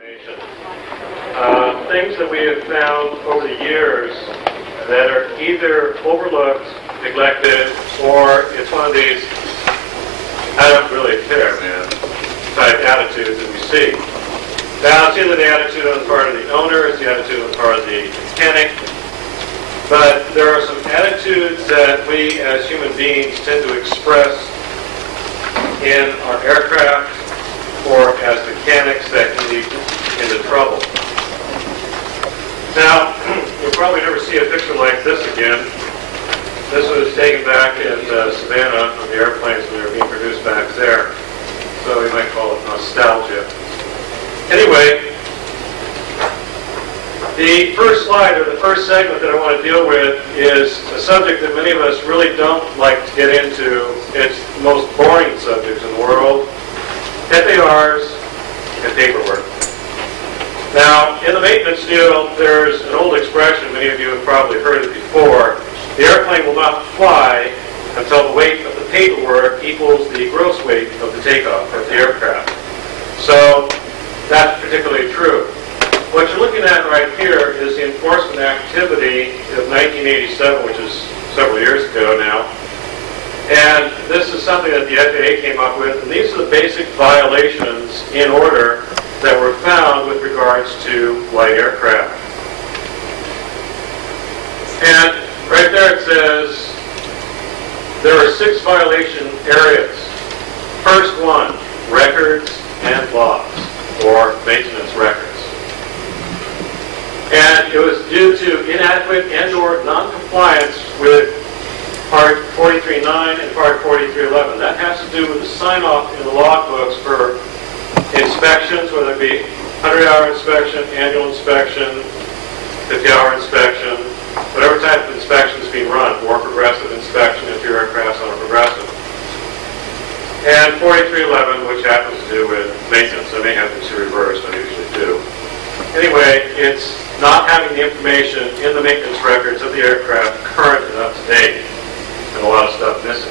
Things that we have found over the years that are either overlooked, neglected, or it's one of these I don't really care, man, type attitudes that we see. Now, it's either the attitude on the part of the owner, it's the attitude on the part of the mechanic, but there are some attitudes that we as human beings tend to express in our aircraft or as mechanics that can lead into trouble. Now, you'll probably never see a picture like this again. This was taken back in Savannah on the airplanes when they were being produced back there. So we might call it nostalgia. Anyway, the first slide, or the first segment that I want to deal with, is a subject that many of us really don't like to get into. It's the most boring subjects in the world: FARs and paperwork. Now, in the maintenance field, there's an old expression, many of you have probably heard it before: the airplane will not fly until the weight of the paperwork equals the gross weight of the takeoff of the aircraft. So, that's particularly true. What you're looking at right here is the enforcement activity of 1987, which is several years ago now. And this is something that the FAA came up with, and these are the basic violations in order that were found with regards to light aircraft. And right there it says there are 6 violation areas. First one, records and logs, or maintenance records. And it was due to inadequate and or non-compliance with Part 43.9 and Part 43.11. That has to do with the sign-off in the logbooks for inspections, whether it be 100-hour inspection, annual inspection, 50-hour inspection, whatever type of inspection is being run, or progressive inspection if your aircraft's on a progressive. And 43.11, which happens to do with maintenance. I may have this reversed, I usually do. Anyway, it's not having the information in the maintenance records of the aircraft current and up to date, and a lot of stuff missing.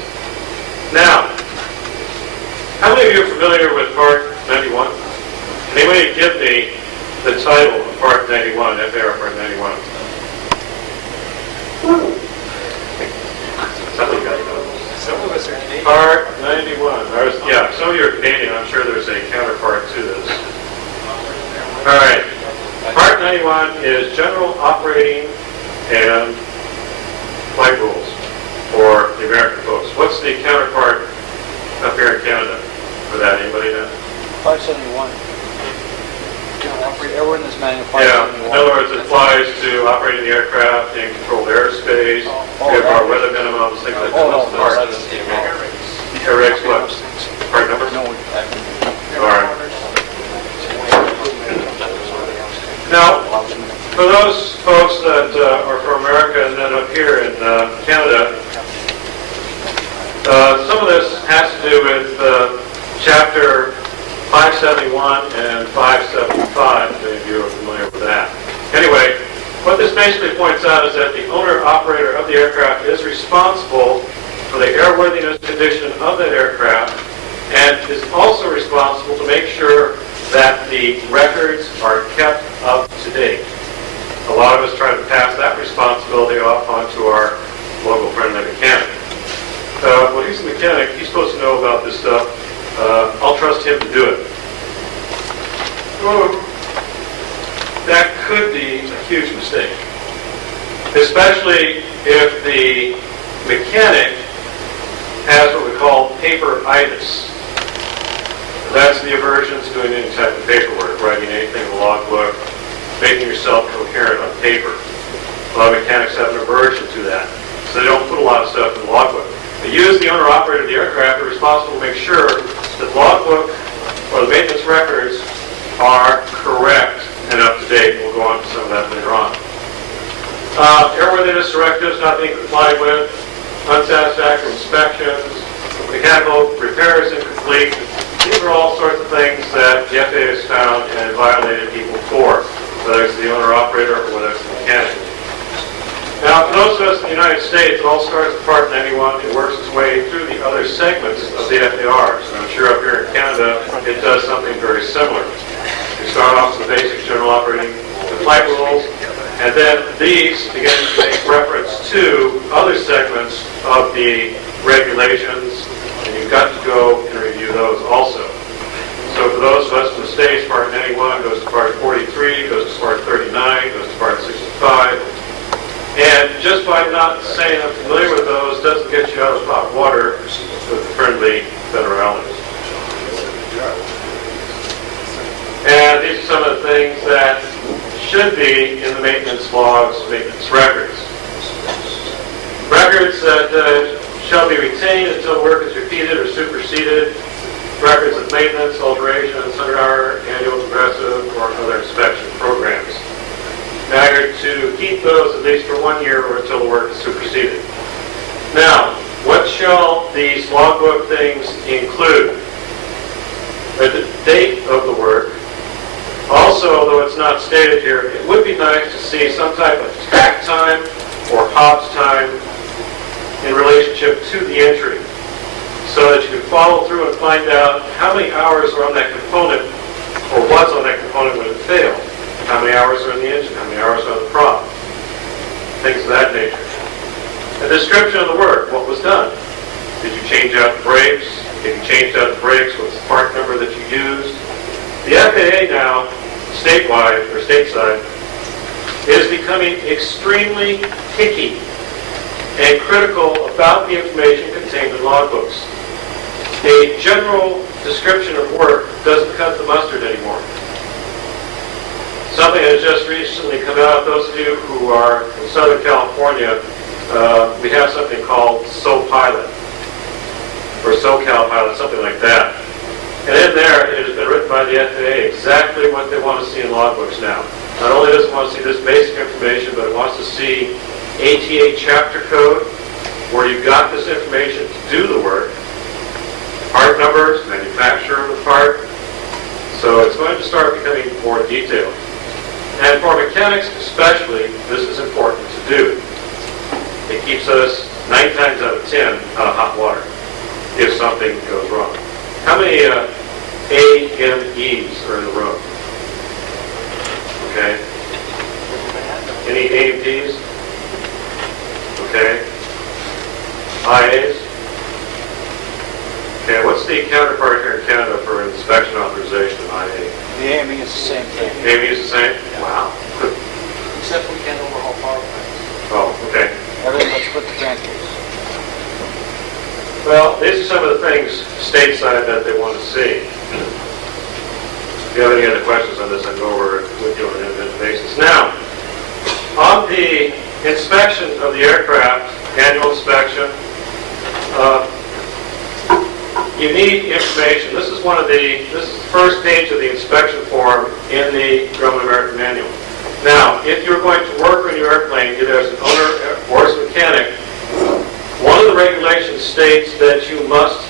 Now, how many of you are familiar with Part 91? Anybody give me the title of Part 91, FAR Part 91? Somebody got it. Some of us are Canadian. Part 91. Yeah, some of you are Canadian. I'm sure there's a counterpart to this. All right. Part 91 is General Operating and Flight Rules for the American folks. What's the counterpart up here in Canada for that? Anybody know? 571. Airworthiness Manual 571. Yeah, in other words, it applies to operating the aircraft in controlled airspace, we have our weather minimums, things like that. Oh, no, Part that's the Air Regs, what? Part number? No, All right. Now, for those folks that are from America and then up here in Canada, some of this has to do with Chapter 571 and 575. Many of you are familiar with that. Anyway, what this basically points out is that the owner-operator of the aircraft is responsible for the airworthiness condition of that aircraft and is also responsible to make sure that the records are kept up to date. A lot of us try to pass that responsibility off onto our local friend, the mechanic. Well, he's a mechanic. He's supposed to know about this stuff. I'll trust him to do it. Well, that could be a huge mistake, especially if the mechanic has what we call paperitis. That's the aversion to doing any type of paperwork, writing anything in the logbook, making yourself coherent on paper. A lot of mechanics have an aversion to that, so they don't put a lot of stuff in the logbook. But you, as the owner-operator of the aircraft, are responsible to make sure that the logbook or the maintenance records are correct and up to date. We'll go on to some of that later on. Airworthiness directives not being complied with, unsatisfactory inspections, mechanical repairs incomplete. These are all sorts of things that the FAA has found and violated people for, whether it's the owner-operator or whether it's the mechanic. Now, for those of us in the United States, it all starts with Part 91. It works its way through the other segments of the FARs. And I'm sure up here in Canada, it does something very similar. start off with the basic general operating flight rules, and then these begin to make reference to other segments of the regulations, and you've got to go and review those also. So for those of us in the States, Part 91 goes to Part 43, goes to Part 39, goes to Part 65. And just by not saying I'm familiar with those doesn't get you out of hot water with friendly federalities. And these are some of the things that should be in the maintenance logs, maintenance records. Records that shall be retained until work is repeated or superseded. Records of maintenance, alterations, 100-hour, annual, progressive, or other inspection programs. Staggered to keep those at least for 1 year or until the work is superseded. Now, what shall these logbook things include? The date of the work. Also, though it's not stated here, it would be nice to see some type of tack time or hops time in relationship to the entry, so that you can follow through and find out how many hours are on that component, or was on that component when it failed. How many hours are in the engine, how many hours are on the prop. Things of that nature. A description of the work, what was done. Did you change out the brakes? If you changed out the brakes, what's the part number that you used? The FAA now, statewide or stateside, is becoming extremely picky and critical about the information contained in logbooks. A general description of work doesn't cut the mustard anymore. Something that has just recently come out, those of you who are in Southern California, we have something called SoPilot, or SoCal Pilot, something like that. And in there, it has been written by the FAA exactly what they want to see in logbooks now. Not only does it want to see this basic information, but it wants to see ATA chapter code, where you've got this information to do the work, part numbers, manufacturer of the part. So it's going to start becoming more detailed. And for mechanics especially, this is important to do. It keeps us 9 times out of 10 out of hot water if something goes wrong. How many AMEs are in the room? Okay. Any AMPs? Okay. IAs? Okay, what's the counterpart here in Canada for inspection authorization, IA? The AME is the same thing. AME is the same? Wow. Except we can't overhaul power plants. Oh, okay. Everything that's put the tankers. Well, these are some of the things stateside that they want to see. If you have any other questions on this, I'll go over it with you on an individual basis. Now, on the inspection of the aircraft, annual inspection, you need information. This is the first page of the inspection form in the Grumman American Manual. Now, if you're going to work on your airplane, either as an owner or as a mechanic, one of the regulations states that you must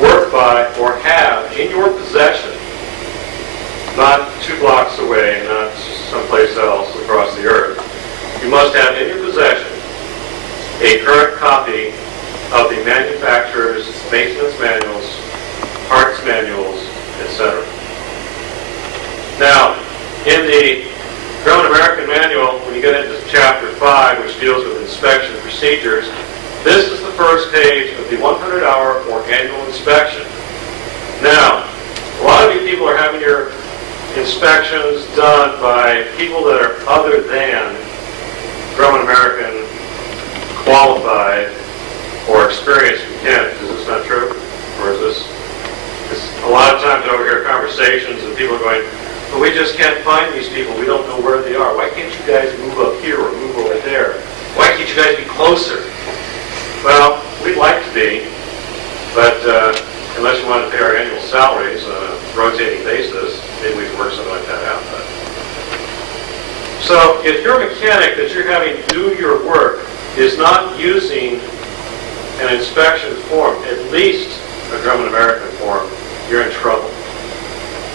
work by or have in your possession, not 2 blocks away, not someplace else across the earth. You must have in your possession a current copy of the manufacturer's maintenance manuals, parts manuals, etc. Now, in the Grumman American Manual, when you get into Chapter 5, which deals with inspection procedures, this is the first page of the 100-hour or annual inspection. Now, a lot of you people are having your inspections done by people that are other than Grumman American qualified or experienced mechanics. Is this not true? Or is this? A lot of times over here conversations and people are going, well, we just can't find these people. We don't know where they are. Why can't you guys move up here or move over there? Why can't you guys be closer? Well, we'd like to be, but unless you want to pay our annual salaries on a rotating basis, maybe we can work something like that out. But. So if your mechanic that you're having do your work is not using an inspection form, at least a Grumman American form, you're in trouble.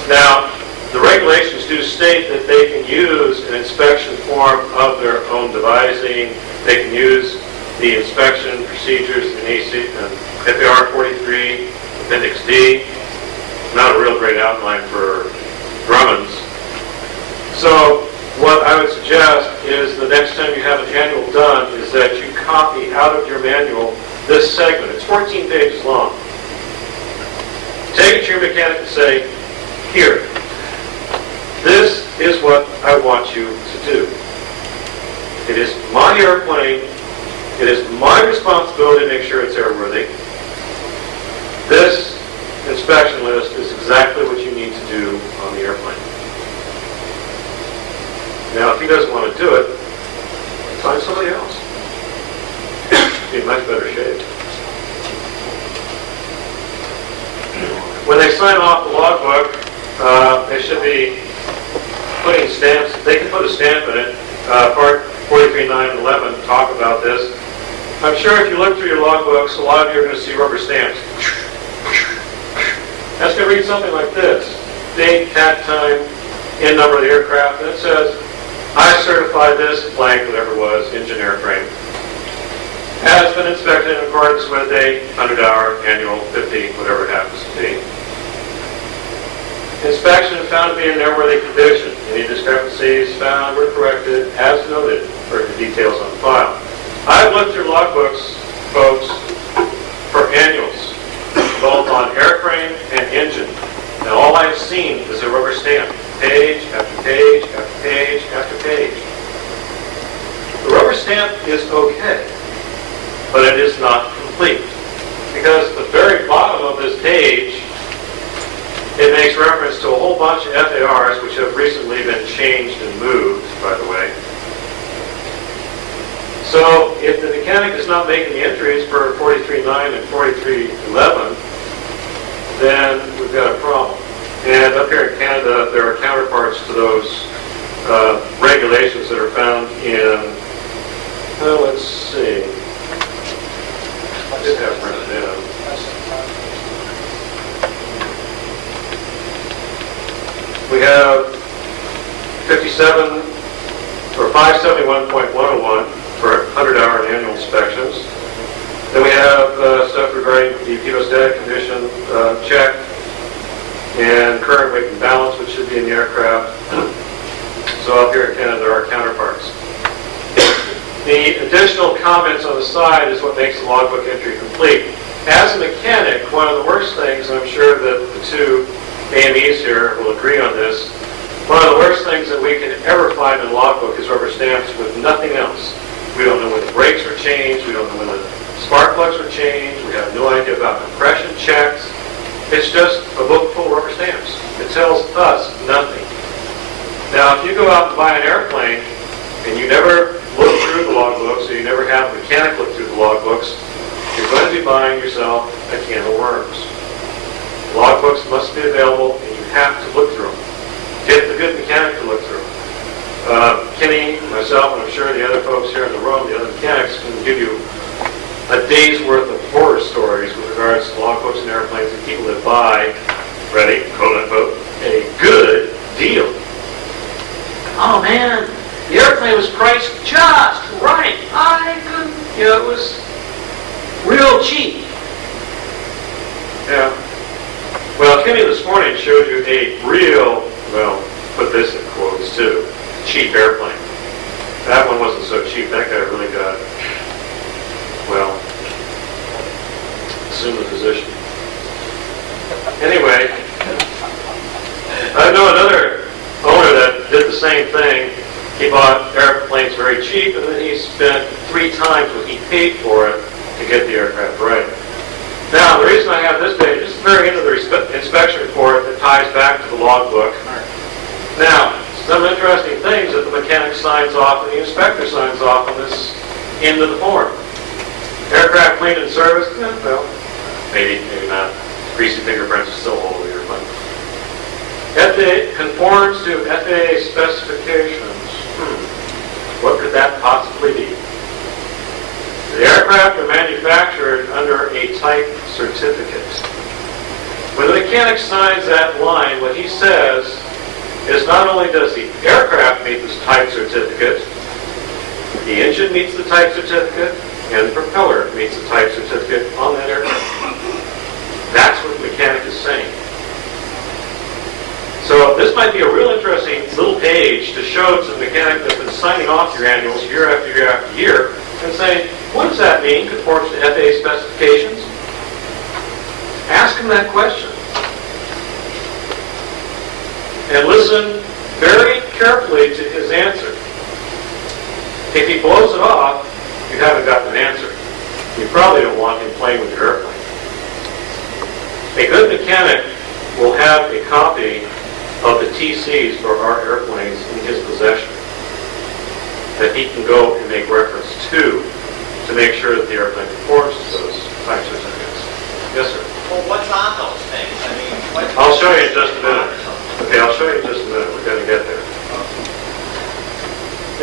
Now, the regulations do state that they can use an inspection form of their own devising. They can use the inspection procedures in FAR 43, Appendix D. Not a real great outline for Grumman's, So what I would suggest is the next time you have an annual done is that you copy out of your manual this segment. It's 14 pages long. Take it to your mechanic and say, here, this is what I want you to do. It is my airplane. It is my responsibility to make sure it's airworthy. This inspection list is exactly what you need to do on the airplane. Now, if he doesn't want to do it, find somebody else. Be in much better shape. When they sign off the logbook, they should be putting stamps. They can put a stamp in it. Part 43, 9, and 11 talk about this. I'm sure if you look through your logbooks, a lot of you are going to see rubber stamps. That's going to read something like this. Date, cat time, in number of the aircraft, and it says, I certify this blank, whatever it was, engine airframe. Has been inspected in accordance with a 100-hour annual 50, whatever it happens to be. Inspection found to be in airworthy condition. Any discrepancies found were corrected as noted for the details on file. I've looked through logbooks, folks, for annuals, both on airframe and engine. And all I've seen is a rubber stamp, page after page after page after page. The rubber stamp is okay, but it is not complete. Because at the very bottom of this page, it makes reference to a whole bunch of FARs, which have recently been changed and moved, by the way. So if the mechanic is not making the entries for 43.9 and 43.11, then we've got a problem. And up here in Canada, there are counterparts to those regulations that are found in, let's see, I did have it written down. We have 57 or 571.101 for 100-hour and annual inspections. Then we have stuff regarding the pitot-static condition check and current weight and balance, which should be in the aircraft. So up here in Canada, there are counterparts. The additional comments on the side is what makes the logbook entry complete. As a mechanic, one of the worst things, and I'm sure that the two AMEs here will agree on this, one of the worst things that we can ever find in a logbook is rubber stamps with nothing else. We don't know when the brakes were changed, we don't know when the spark plugs were changed, we have no idea about compression checks. It's just a book full of rubber stamps. It tells us nothing. Now, if you go out and buy an airplane and you never look through the logbooks, or you never have a mechanic look through the logbooks, you're going to be buying yourself a can of worms. Logbooks must be available, and you have to look through them. Get the good mechanic to look through them. Kenny, myself, and I'm sure the other folks here in the room, the other mechanics, can give you a day's worth of horror stories with regards to logbooks and airplanes and people that buy, ready, quote unquote, a good deal. Oh man, the airplane was priced just right. It was real cheap. Yeah. Well, Kenny this morning showed you a real, well, put this in quotes too, cheap airplane. That one wasn't so cheap. That guy really got, well, assume the position. Anyway, I know another owner that did the same thing. He bought airplanes very cheap, and then he spent 3 times what he paid for it to get the aircraft right. Now, the reason I have this page is the very end of the inspection report that ties back to the logbook. Now, some interesting things that the mechanic signs off and the inspector signs off on this end of the form. Aircraft cleaned and serviced? Well, maybe not. Greasy fingerprints are still all over your money. FAA conforms to FAA specifications. What could that possibly be? The aircraft are manufactured under a type certificate. When the mechanic signs that line, what he says is not only does the aircraft meet this type certificate, the engine meets the type certificate, and the propeller meets the type certificate on that aircraft. That's what the mechanic is saying. So this might be a real interesting little page page to show to the mechanic that's been signing off your annuals year after year after year and saying, what does that mean, conforms to FAA specifications? Ask him that question. And listen very carefully to his answer. If he blows it off, you haven't gotten an answer. You probably don't want him playing with your airplane. A good mechanic will have a copy of the TCs for our airplanes in his possession that he can go and make reference to make sure that the airplane conforms to those types of certificates. Yes, sir. Well, what's on those things? I mean, I'll show you in just a minute. Okay, I'll show you in just a minute. We're going to get there.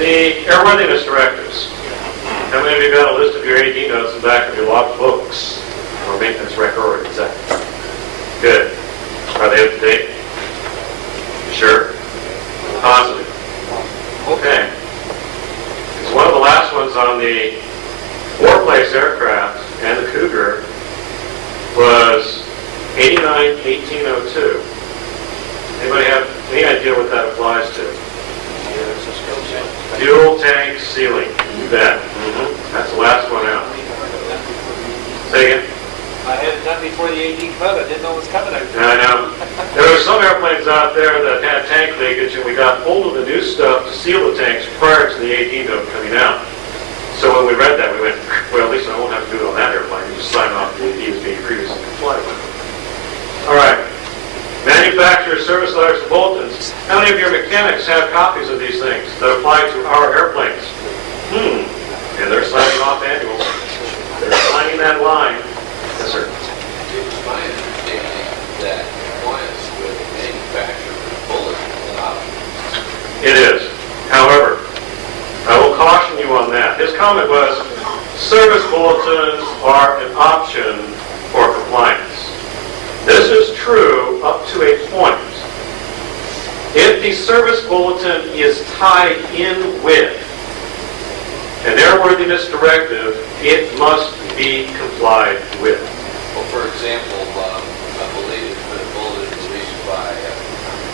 The airworthiness directives. How many of you got a list of your AD notes in the back of your log books or maintenance record? Is that good? Are they up to date? Sure? Positive. Okay. It's one of the last ones on the four-place aircraft and the Cougar was 89-1802. Anybody have any idea what that applies to? Fuel tank sealing. You bet. That's the last one out. Say again? I had it done before the AD cut. I didn't know it was coming. I know. There were some airplanes out there that had tank leakage, and we got hold of the new stuff to seal the tanks prior to the AD note coming out. So when we read that, we went, well, at least I won't have to do it on that airplane. You just sign off the AD as being previously complied with. All right. Manufacturer service letters and bulletins. How many of your mechanics have copies of these things that apply to our airplanes? And they're signing off annuals. They're signing that line. Yes, sir. It was my understanding that compliance with manufacturer bulletin is an option. It is. However, I will caution you on that. His comment was, service bulletins are an option for compliance. This is true up to a point. If the service bulletin is tied in with an airworthiness directive, it must be complied with. Well, for example, I believe it's been a bulletin released by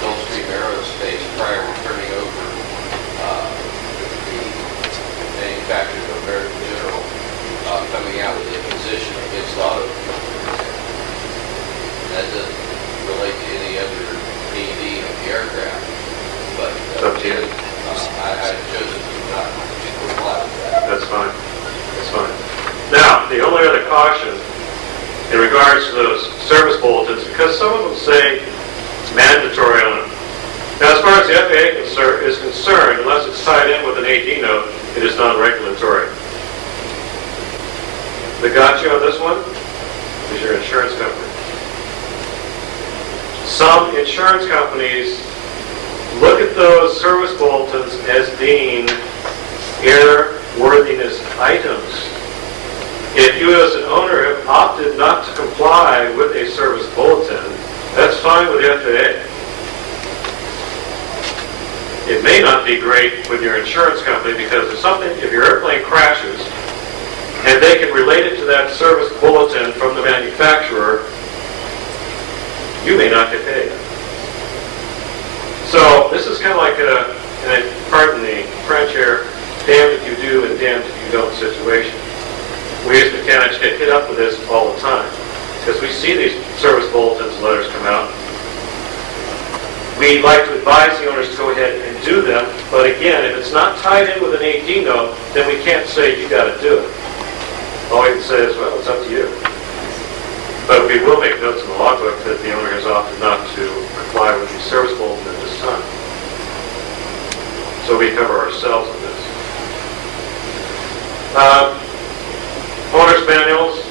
Gulfstream Aerospace prior to turning over the manufacturer to American General, coming out with a position against auto. That doesn't relate to any other AD of the aircraft, but Up to you. I chose to not comply with that. That's fine. That's fine. Now, the only other caution in regards to those service bulletins, because some of them say mandatory on them. Now, as far as the FAA is concerned, unless it's tied in with an AD note, it is non-regulatory. The gotcha on this one is your insurance company. Some insurance companies look at those service bulletins as being airworthiness items. If you as an owner have opted not to comply with a service bulletin, that's fine with the FAA. It may not be great with your insurance company because if your airplane crashes and they can relate it to that service bulletin from the manufacturer, you may not get paid. So this is kind of like pardon the French here, damned if you do and damned if you don't situation. We as mechanics get hit up with this all the time because we see these service bulletins and letters come out. We like to advise the owners to go ahead and do them, but again, if it's not tied in with an AD note, then we can't say you got to do it. All we can say is, well, it's up to you. But we will make notes in the logbook that the owner has opted not to comply with the service bulletin at this time. So we cover ourselves in this. Owner's manuals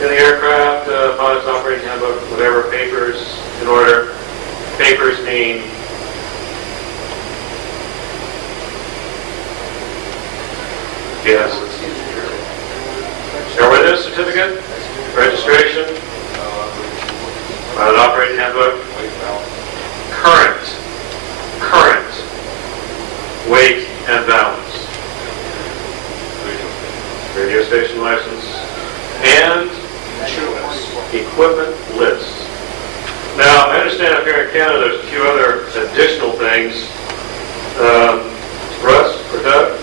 in the aircraft, pilots operating handbook, whatever, papers in order. Papers mean yes. Airworthiness certificate, registration, pilot operating handbook, current weight and balance, radio station license, and equipment list. Now, I understand up here in Canada there's a few other additional things Russ or Doug,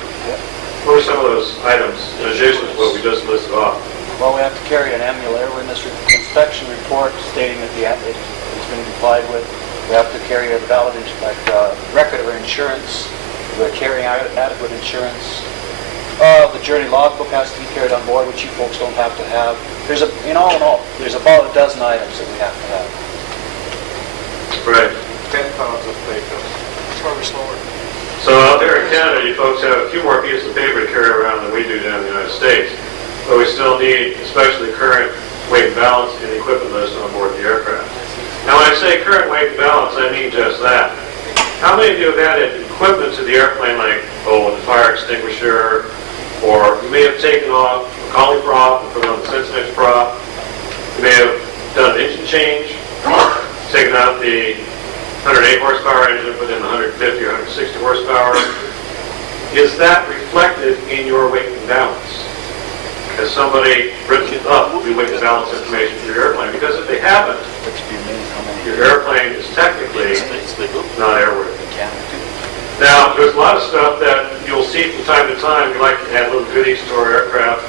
what are some of those items in addition to what we just listed off? Well, we have to carry an annual airworthiness inspection report stating that it's been complied with. We have to carry a valid record of our insurance. We're carrying adequate insurance. The journey logbook has to be carried on board, which you folks don't have to have. In all, there's about a dozen items that we have to have. Right. 10 pounds of paper. That's why we're slower. So out there in Canada, you folks have a few more pieces of paper to carry around than we do down in the United States. But we still need, especially current weight and balance in the equipment list on board the aircraft. Now when I say current weight and balance, I mean just that. How many of you have added equipment to the airplane like, a fire extinguisher, or you may have taken off a collie prop and put on the Cincinnati prop. You may have done an engine change, taken out the 108 horsepower engine, put in the 150 or 160 horsepower. Is that reflected in your weight and balance? Has somebody written up the weight and balance information for your airplane? Because if they haven't, your airplane is technically not airworthy. Now, there's a lot of stuff that you'll see from time to time. We like to add little goodies to our aircraft.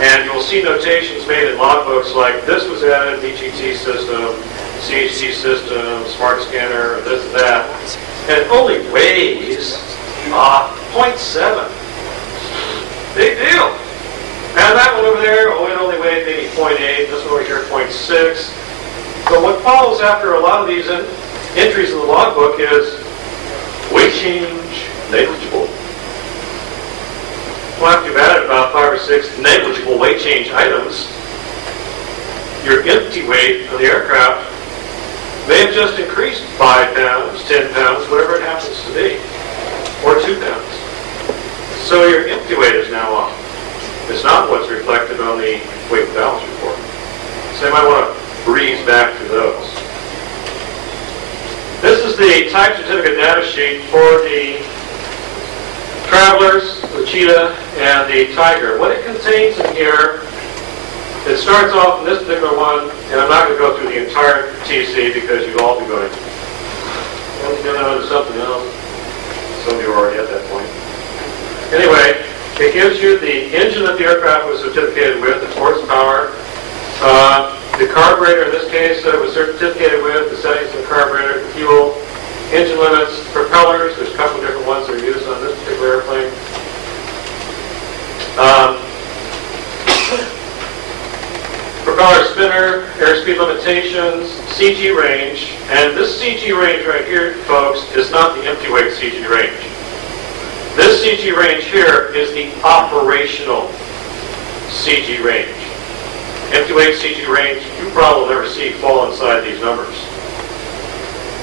And you'll see notations made in logbooks like, this was added, DGT system, CHT system, smart scanner, this and that. And it only weighs 0.7. Big deal. And that one over there, it only weighed maybe 0.8. This one over here, 0.6. But what follows after a lot of these entries in the logbook is weight change, negligible. Well, after you've added about 5 or 6 negligible weight change items, your empty weight of the aircraft may have just increased 5 pounds, 10 pounds, whatever it happens to be, or 2 pounds. So your empty weight is now off. It's not what's reflected on the weight and balance report. So you might want to breeze back through those. This is the type certificate data sheet for the Travelers, the Cheetah, and the Tiger. What it contains in here, it starts off in this particular one, and I'm not going to go through the entire TC because you'll all be going, well, you're going on to something else. Some of you are already at that point. Anyway, it gives you the engine that the aircraft was certificated with, the horsepower, the carburetor in this case that it was certificated with, the settings of the carburetor, the fuel, engine limits, propellers. There's a couple of different ones that are used on this particular airplane. Propeller spinner, airspeed limitations, CG range, and this CG range right here, folks, is not the empty weight CG range. This CG range here is the operational CG range. Empty weight CG range, you probably will never see fall inside these numbers.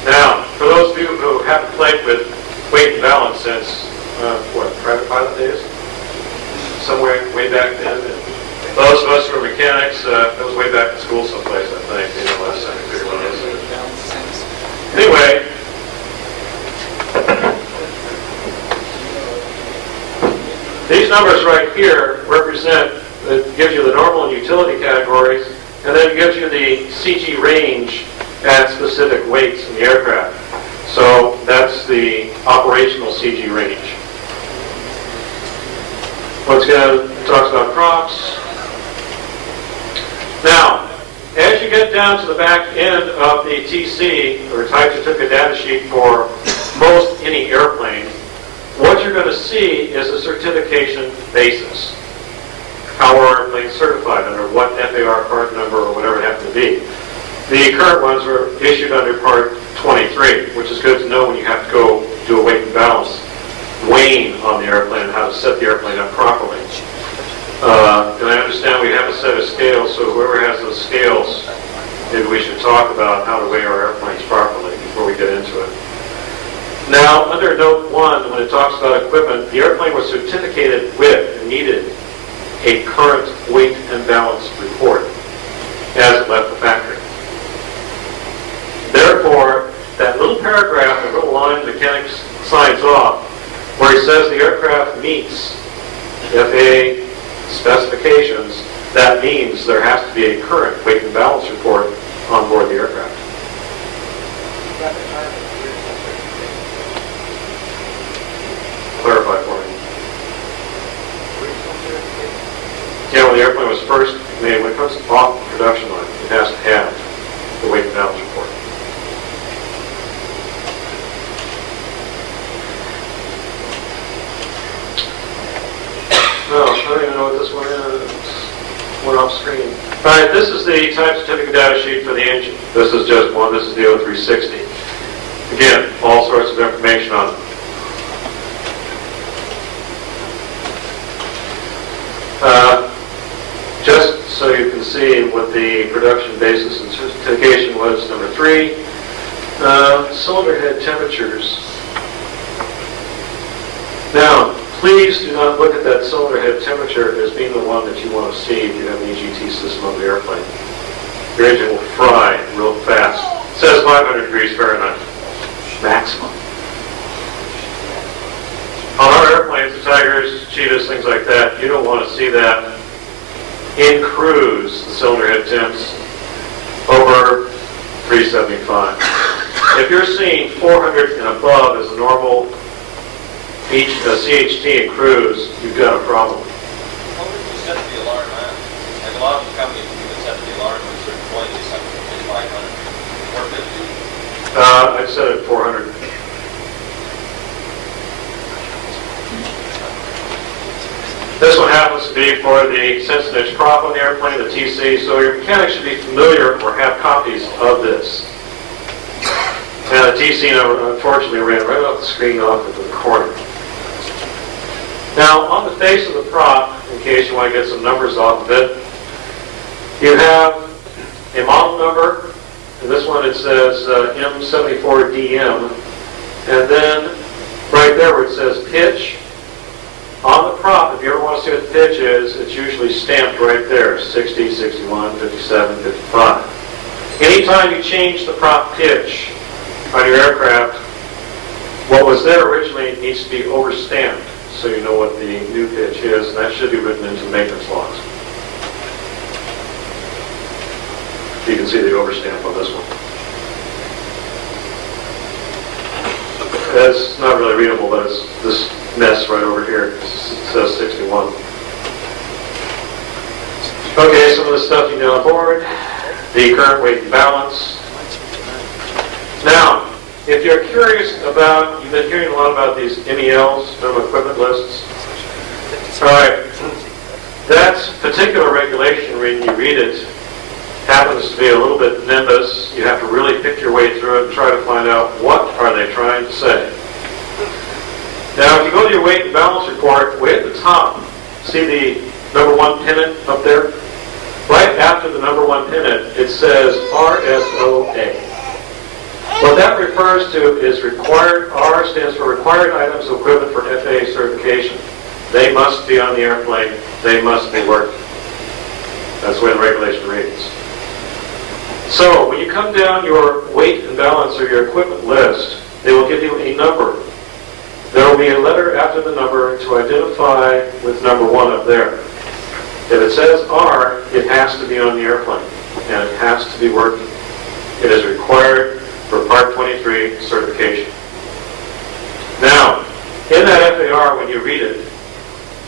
Now, for those of you who haven't played with weight and balance since, private pilot days? Somewhere way back then. Those of us who are mechanics, that was way back in school someplace, I think. Last time I figured what it is. Anyway, these numbers right here represent, it gives you the normal and utility categories, and then it gives you the CG range at specific weights in the aircraft. So that's the operational CG range. Once again, it talks about props. Now, as you get down to the back end of the TC, or type certificate data sheet for most any airplane, what you're going to see is a certification basis. How are airplanes certified, under what FAR part number or whatever it happened to be. The current ones were issued under Part 23, which is good to know when you have to go do a weight and balance weighing on the airplane and how to set the airplane up properly. And I understand we have a set of scales, so whoever has those scales, maybe we should talk about how to weigh our airplanes properly before we get into it. Now, under Note 1, when it talks about equipment, the airplane was certificated with and needed a current weight and balance report as it left the factory. Therefore, that little paragraph, the little line the mechanic signs off, where he says the aircraft meets FAA specifications, that means there has to be a current weight and balance report on board the aircraft. the type certificate data sheet for the engine. This is just one. This is the 0360. Again, all sorts of information on it. Just so you can see what the production basis and certification was, number 3, cylinder head temperatures. Now, please do not look at that cylinder head temperature as being the one that you want to see if you have an EGT system on the airplane. Your engine will fry real fast. It says 500 degrees Fahrenheit, maximum. On our airplanes, the Tigers, Cheetahs, things like that, you don't want to see that in cruise, the cylinder head temps, over 375. If you're seeing 400 and above as a normal CHT in cruise, you've got a problem. What would you set the alarm at? Like a lot of companies, you would set the alarm at a certain point, they set it at 500, 450. I'd set it at 400. This one happens to be for the sensitive prop on the airplane, the TC, so your mechanics should be familiar or have copies of this. And the TC number, unfortunately, ran right off the screen off into the corner. Now, on the face of the prop, in case you want to get some numbers off of it, you have a model number. In this one it says M74DM. And then right there where it says pitch, on the prop, if you ever want to see what the pitch is, it's usually stamped right there, 60, 61, 57, 55. Anytime you change the prop pitch on your aircraft, what was there originally needs to be overstamped so you know what the new pitch is, and that should be written into maintenance logs. You can see the overstamp on this one. That's not really readable, but it's this mess right over here. It says 61. Okay, some of the stuff you know on board. The current weight and balance. Now, if you're curious about, you've been hearing a lot about these MELs, minimum equipment lists. All right, that particular regulation, when you read it, happens to be a little bit nimbus. You have to really pick your way through it and try to find out what are they trying to say. Now, if you go to your weight and balance report, way at the top, see the number 1 pennant up there? Right after the number 1 pennant, it says RSOA. What that refers to is required, R stands for required items of equipment for FAA certification. They must be on the airplane. They must be working. That's the way the regulation reads. So when you come down your weight and balance or your equipment list, they will give you a number. There will be a letter after the number to identify with number 1 up there. If it says R, it has to be on the airplane, and it has to be working. It is required for Part 23 certification. Now, in that FAR, when you read it,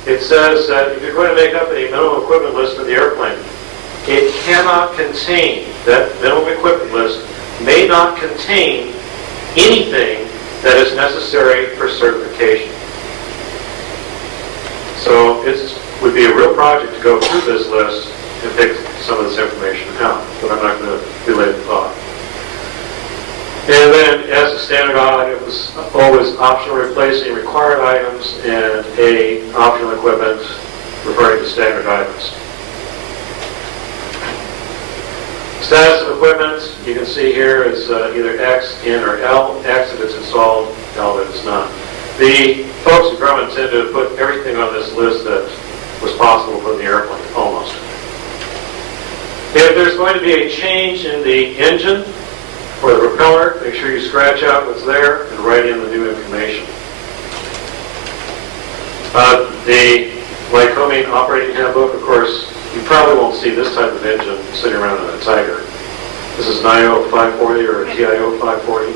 it says that if you're going to make up a minimum equipment list for the airplane, it cannot contain, that minimum equipment list may not contain anything that is necessary for certification. So it would be a real project to go through this list and pick some of this information out, but I'm not going to belay the thought. And then, as a standard item, it was always optional replacing required items and A, optional equipment, referring to standard items. Status of equipment, you can see here is either X, N, or L. X if it's installed, L if it's not. The folks at Grumman tend to put everything on this list that was possible for the airplane, almost. If there's going to be a change in the engine or the propeller, make sure you scratch out what's there and write in the new information. The Lycoming operating handbook, of course, you probably won't see this type of engine sitting around in a Tiger. This is an IO 540 or a TIO 540.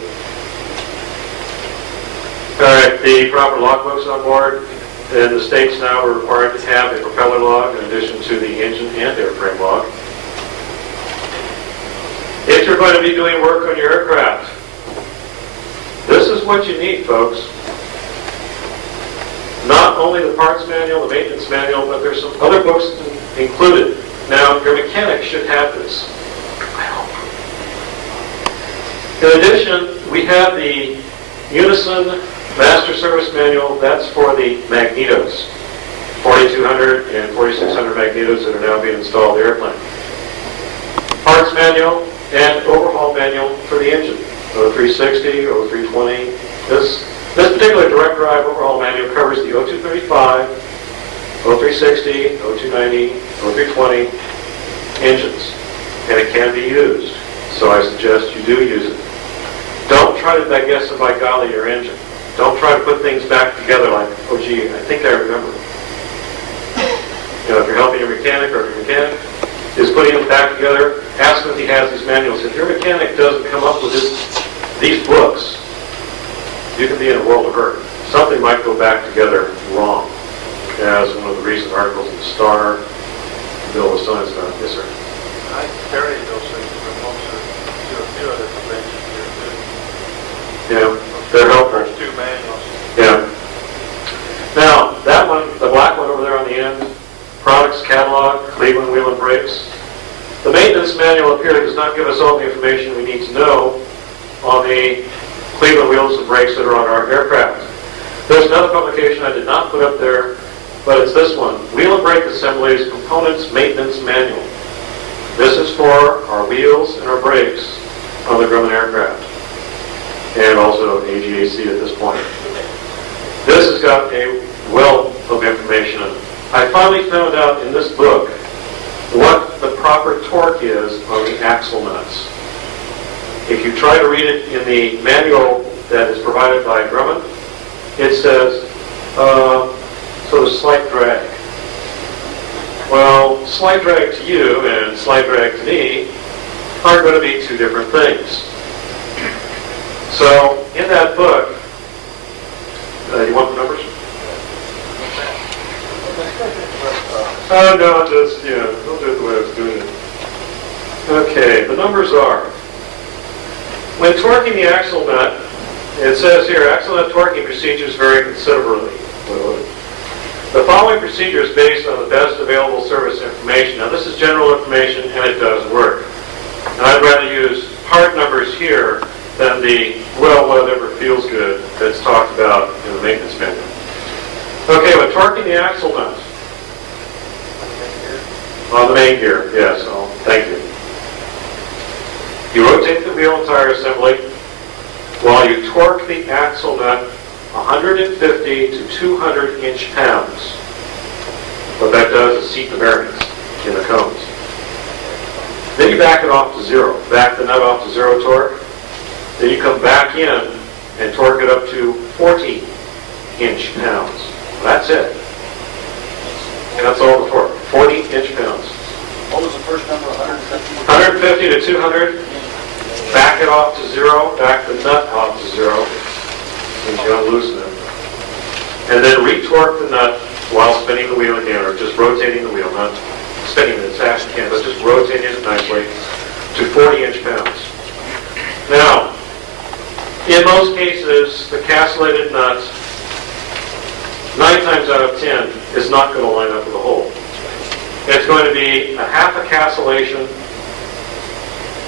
All right, the proper logbooks on board. And the states now are required to have a propeller log in addition to the engine and airframe log. If you're going to be doing work on your aircraft, this is what you need, folks. Not only the parts manual, the maintenance manual, but there's some other books included. Now, your mechanic should have this. I hope. In addition, we have the Unison Master Service Manual. That's for the magnetos. 4200 and 4600 magnetos that are now being installed in the airplane. Parts manual and overhaul manual for the engine. 0360, 0320. This particular direct drive overhaul manual covers the 0235, 0360, 0290, 0320 engines. And it can be used. So I suggest you do use it. Don't try to digest and by golly your engine. Don't try to put things back together like, oh gee, I think I remember. You know, if you're helping your mechanic or if your mechanic is putting it back together, ask him if he has these manuals. If your mechanic doesn't come up with these books, you can be in a world of hurt. Something might go back together wrong. As one of the recent articles in the Star, Bill was telling us about. Yes, sir. I carry those things for most of a few other conventions here too. Yeah, they're helpful. First two manuals. Yeah. Now, that one, the black one over there on the end, Products Catalog, Cleveland Wheel and Brakes. The maintenance manual up here does not give us all the information we need to know on the Cleveland wheels and brakes that are on our aircraft. There's another publication I did not put up there, but it's this one, Wheel and Brake Assemblies Components Maintenance Manual. This is for our wheels and our brakes on the Grumman aircraft, and also AGAC at this point. This has got a wealth of information in it. I finally found out in this book what the proper torque is on the axle nuts. If you try to read it in the manual that is provided by Grumman, it says, sort of slight drag. Well, slight drag to you and slight drag to me are going to be two different things. So, in that book, you want the numbers? No, just, don't do it the way I was doing it. Okay, the numbers are, when torquing the axle nut, it says here, axle nut torquing procedures vary considerably. The following procedure is based on the best available service information. Now, this is general information, and it does work. And I'd rather use part numbers here than the, well, whatever feels good that's talked about in the maintenance manual. Okay, when torquing the axle nut, on the main gear, yes, thank you. You rotate the wheel and tire assembly while you torque the axle nut 150 to 200 inch-pounds. What that does is seat the bearings in the cones. Then you back it off to zero. Back the nut off to zero torque. Then you come back in and torque it up to 40 inch-pounds. That's it. And that's all the torque. 40 inch-pounds. What was the first number, 150? 150 to 200. Back it off to zero. Back the nut off to zero. And you unloosen it. And then retorque the nut while spinning the wheel again, or just rotating the wheel, not spinning it as fast as you can, but just rotating it nicely to 40 inch-pounds. Now, in most cases, the castellated nut, 9 times out of 10, is not going to line up with a hole. It's going to be a half a castellation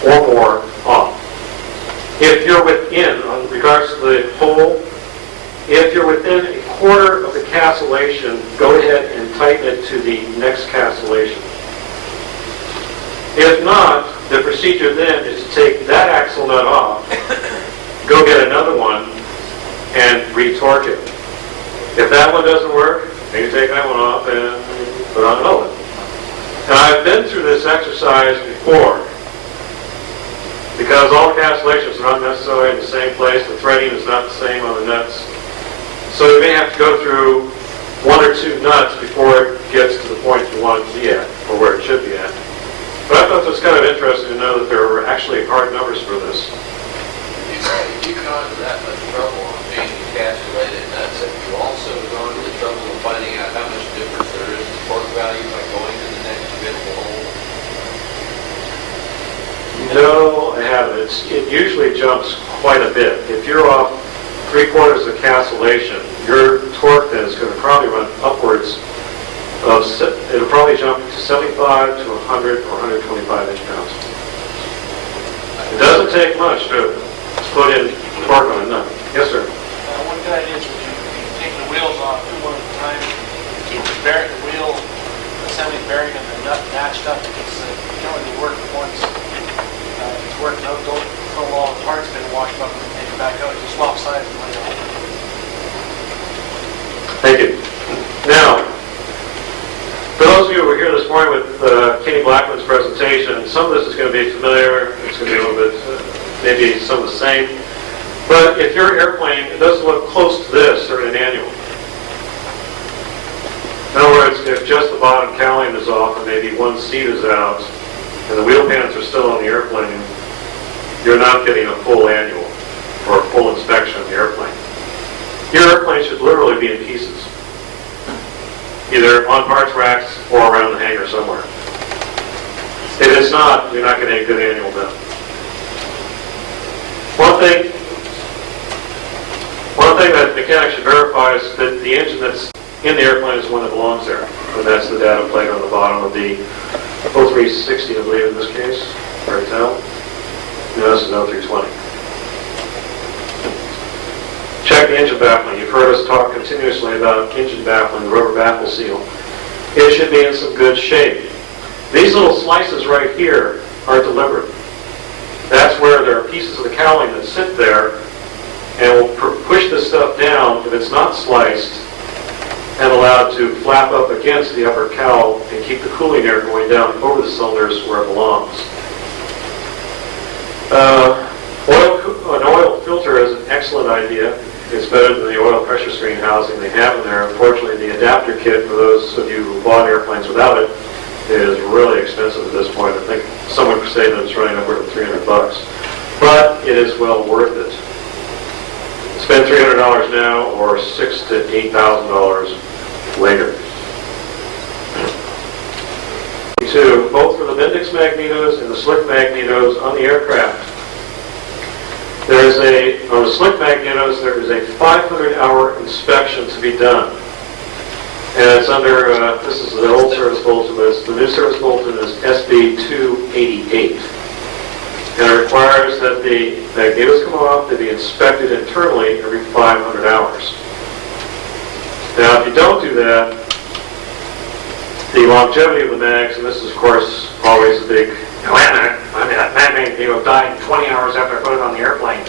or more off. If you're within, in regards to the hole, if you're within a quarter of the castellation, go ahead and tighten it to the next castellation. If not, the procedure then is to take that axle nut off, go get another one, and retorque it. If that one doesn't work, then you take that one off and put on another one. And I've been through this exercise before, because all the castellations are not necessarily in the same place. The threading is not the same on the nuts. So you may have to go through 1 or 2 nuts before it gets to the point you want it to be at, or where it should be at. But I thought it was kind of interesting to know that there were actually hard numbers for this. If you've gone to that much trouble on changing castellated nuts, have you also gone to the trouble of finding out how much difference there is in torque value by going to the next available hole? No, I haven't. It usually jumps quite a bit. If you're off 3/4 of castellation, your torque then is going to probably run upwards it'll probably jump to 75 to 100 or 125 inch-pounds. It doesn't take much to put in torque on a nut. Yes, sir? One good idea is when you take the wheels off, do one at a time, keep the wheel assembly bearing and the nut matched up, because you can only work once. It's working out, don't throw all the parts in and wash them up and then take it back out. Just swap sides and lay it out. Thank you. Now, for those of you who were here this morning with Kenny Blackman's presentation, some of this is going to be familiar. It's going to be a little bit, maybe some of the same. But if your airplane, it doesn't look close to this or an annual. In other words, if just the bottom cowling is off and maybe one seat is out and the wheel pans are still on the airplane, you're not getting a full annual or a full inspection of the airplane. Your airplane should literally be in pieces, either on parts racks or around the hangar somewhere. If it's not, you're not getting a good annual done. One thing that mechanics should verify is that the engine that's in the airplane is one that belongs there. And that's the data plate on the bottom of the 0360, I believe, in this case. Right now. No, this is 0320. Check the engine baffling. You've heard us talk continuously about engine baffling, the rubber baffle seal. It should be in some good shape. These little slices right here are deliberate. That's where there are pieces of the cowling that sit there and will push this stuff down if it's not sliced and allowed to flap up against the upper cowl and keep the cooling air going down over the cylinders where it belongs. An oil filter is an excellent idea. It's better than the oil pressure screen housing they have in there. Unfortunately, the adapter kit, for those of you who bought airplanes without it, is really expensive at this point. I think someone could say that it's running upward of $300. But it is well worth it. Spend $300 now or $6,000 to $8,000 later. Two, both for the Bendix magnetos and the slick magnetos on the aircraft. On the slick magnetos, there is a 500-hour inspection to be done. And it's under, this is the old service bulletin list. The new service bulletin is SB 288. And it requires that the magnetos come off, they be inspected internally every 500 hours. Now, if you don't do that, the longevity of the mags, and this is, of course, always a big, that magneto died 20 hours after I put it on the airplane.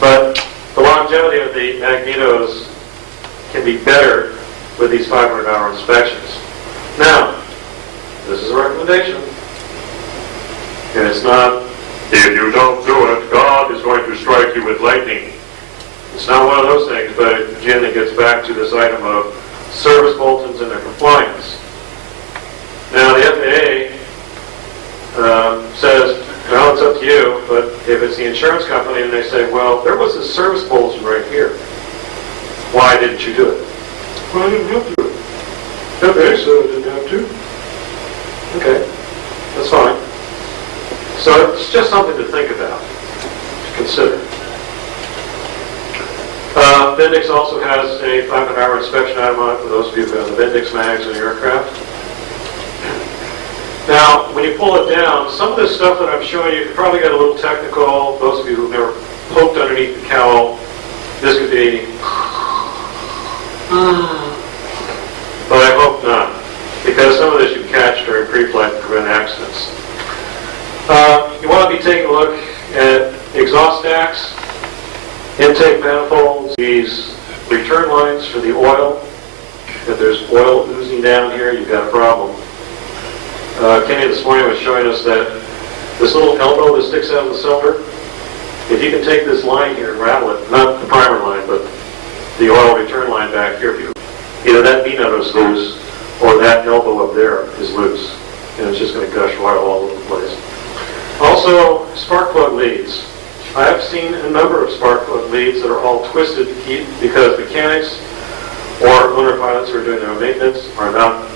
But the longevity of the magnetos can be better with these 500-hour inspections. Now, this is a recommendation, and it's not, if you don't do it, God is going to strike you with lightning. It's not one of those things, but again, it gets back to this item of service bulletins and their compliance. Now, the FAA says, well, it's up to you, but if it's the insurance company and they say, well, there was this service bulletin right here, why didn't you do it? Well, I didn't have to do it. FAA said I didn't have to. Okay, that's fine. So it's just something to think about, to consider. Bendix also has a 500-hour inspection item on it for those of you who have the Bendix mags in your aircraft. Now, when you pull it down, some of this stuff that I'm showing you probably get a little technical. Those of you who've never poked underneath the cowl, this could be, but I hope not, because some of this you catch during pre-flight to prevent accidents. You want to be taking a look at exhaust stacks, intake manifolds, these return lines for the oil. If there's oil oozing down here, you've got a problem. Kenny this morning was showing us that this little elbow that sticks out of the cylinder, if you can take this line here and rattle it, not the primer line, but the oil return line back here, if you, either that V-nut is loose or that elbow up there is loose, and it's just going to gush oil all over the place. Also, spark plug leads. I have seen a number of spark plug leads that are all twisted because mechanics or owner pilots who are doing their maintenance are not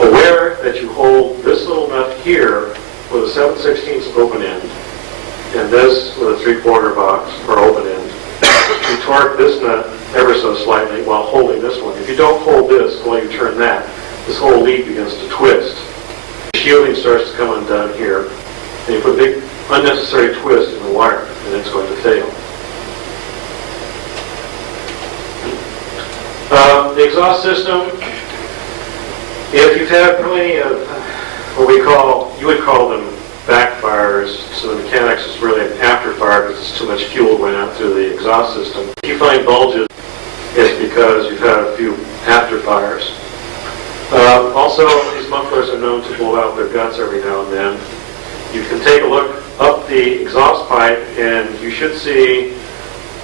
aware that you hold this little nut here with a 7/16 open end and this with a 3/4 box or open end. You torque this nut ever so slightly while holding this one. If you don't hold this while you turn that, this whole lead begins to twist. The shielding starts to come undone here, and you put a big unnecessary twist in the wire, and it's going to fail. The exhaust system, if you've had plenty of what you would call them backfires, so the mechanics is really an afterfire because it's too much fuel going out through the exhaust system. If you find bulges, it's because you've had a few afterfires. Also, these mufflers are known to blow out their guts every now and then. You can take a look up the exhaust pipe and you should see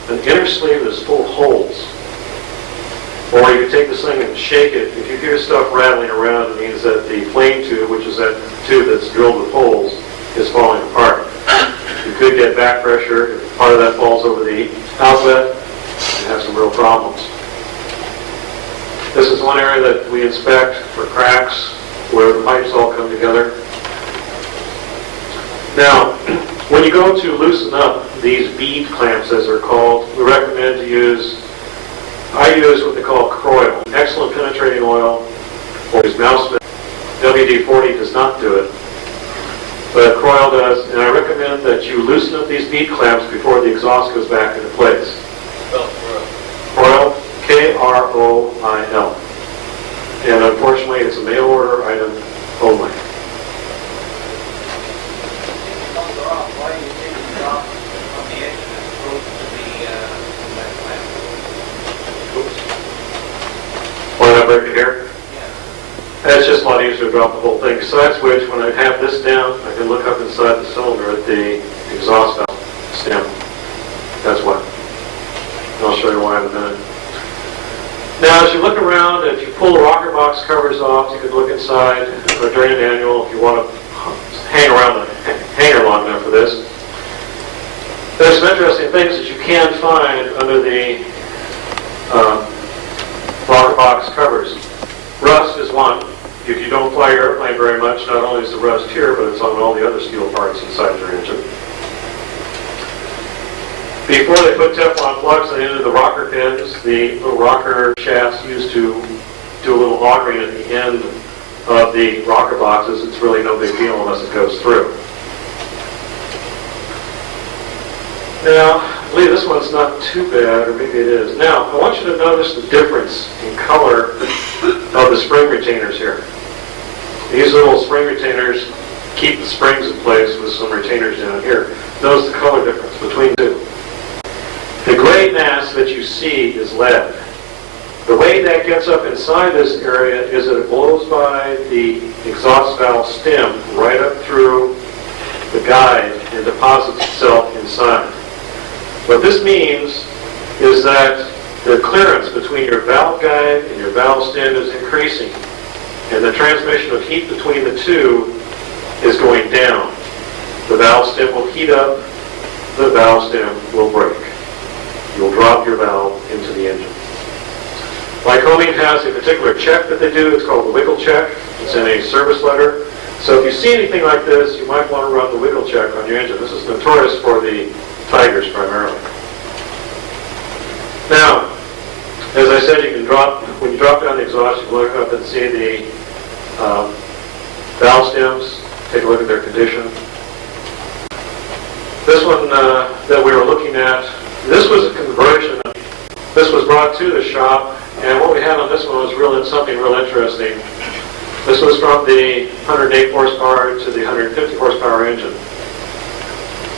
an inner sleeve that's full of holes. Or you can take this thing and shake it. If you hear stuff rattling around, it means that the flame tube, which is that tube that's drilled with holes, is falling apart. You could get back pressure. If part of that falls over the outlet, you have some real problems. This is one area that we inspect for cracks where the pipes all come together. Now, when you go to loosen up these bead clamps, as they're called, we recommend I use what they call Croil, excellent penetrating oil, or use mouse. WD-40 does not do it, but Croil does, and I recommend that you loosen up these bead clamps before the exhaust goes back into place. Croil, K-R-O-I-L. And unfortunately, it's a mail order item only. Why do you take the drop on the edge as opposed to the clamp? Want to break it here? Yeah. It's just a lot easier to drop the whole thing. Besides which, when I have this down, I can look up inside the cylinder at the exhaust valve stem. That's why. And I'll show you why in a minute. Now, as you look around, if you pull the rocker box covers off, you can look inside or during an annual if you want to hang around the hanger long enough for this. There's some interesting things that you can find under the rocker box covers. Rust is one. If you don't fly your airplane very much, not only is the rust here, but it's on all the other steel parts inside your engine. Before they put Teflon plugs into the rocker pins, the little rocker shafts used to do a little augering at the end of the rocker boxes. It's really no big deal unless it goes through. Now, I believe this one's not too bad, or maybe it is. Now, I want you to notice the difference in color of the spring retainers here. These little spring retainers keep the springs in place with some retainers down here. Notice the color difference between the two. The gray mass that you see is lead. The way that gets up inside this area is that it blows by the exhaust valve stem right up through the guide and deposits itself inside. What this means is that the clearance between your valve guide and your valve stem is increasing, and the transmission of heat between the two is going down. The valve stem will heat up, the valve stem will break. You'll drop your valve into the engine. Lycoming has a particular check that they do. It's called the wiggle check. It's in a service letter. So if you see anything like this, you might want to run the wiggle check on your engine. This is notorious for the Tigers primarily. Now, as I said, when you drop down the exhaust, you can look up and see the valve stems. Take a look at their condition. This one that we were looking at, this was a conversion. This was brought to the shop, and what we had on this one was something real interesting. This was from the 108 horsepower to the 150 horsepower engine.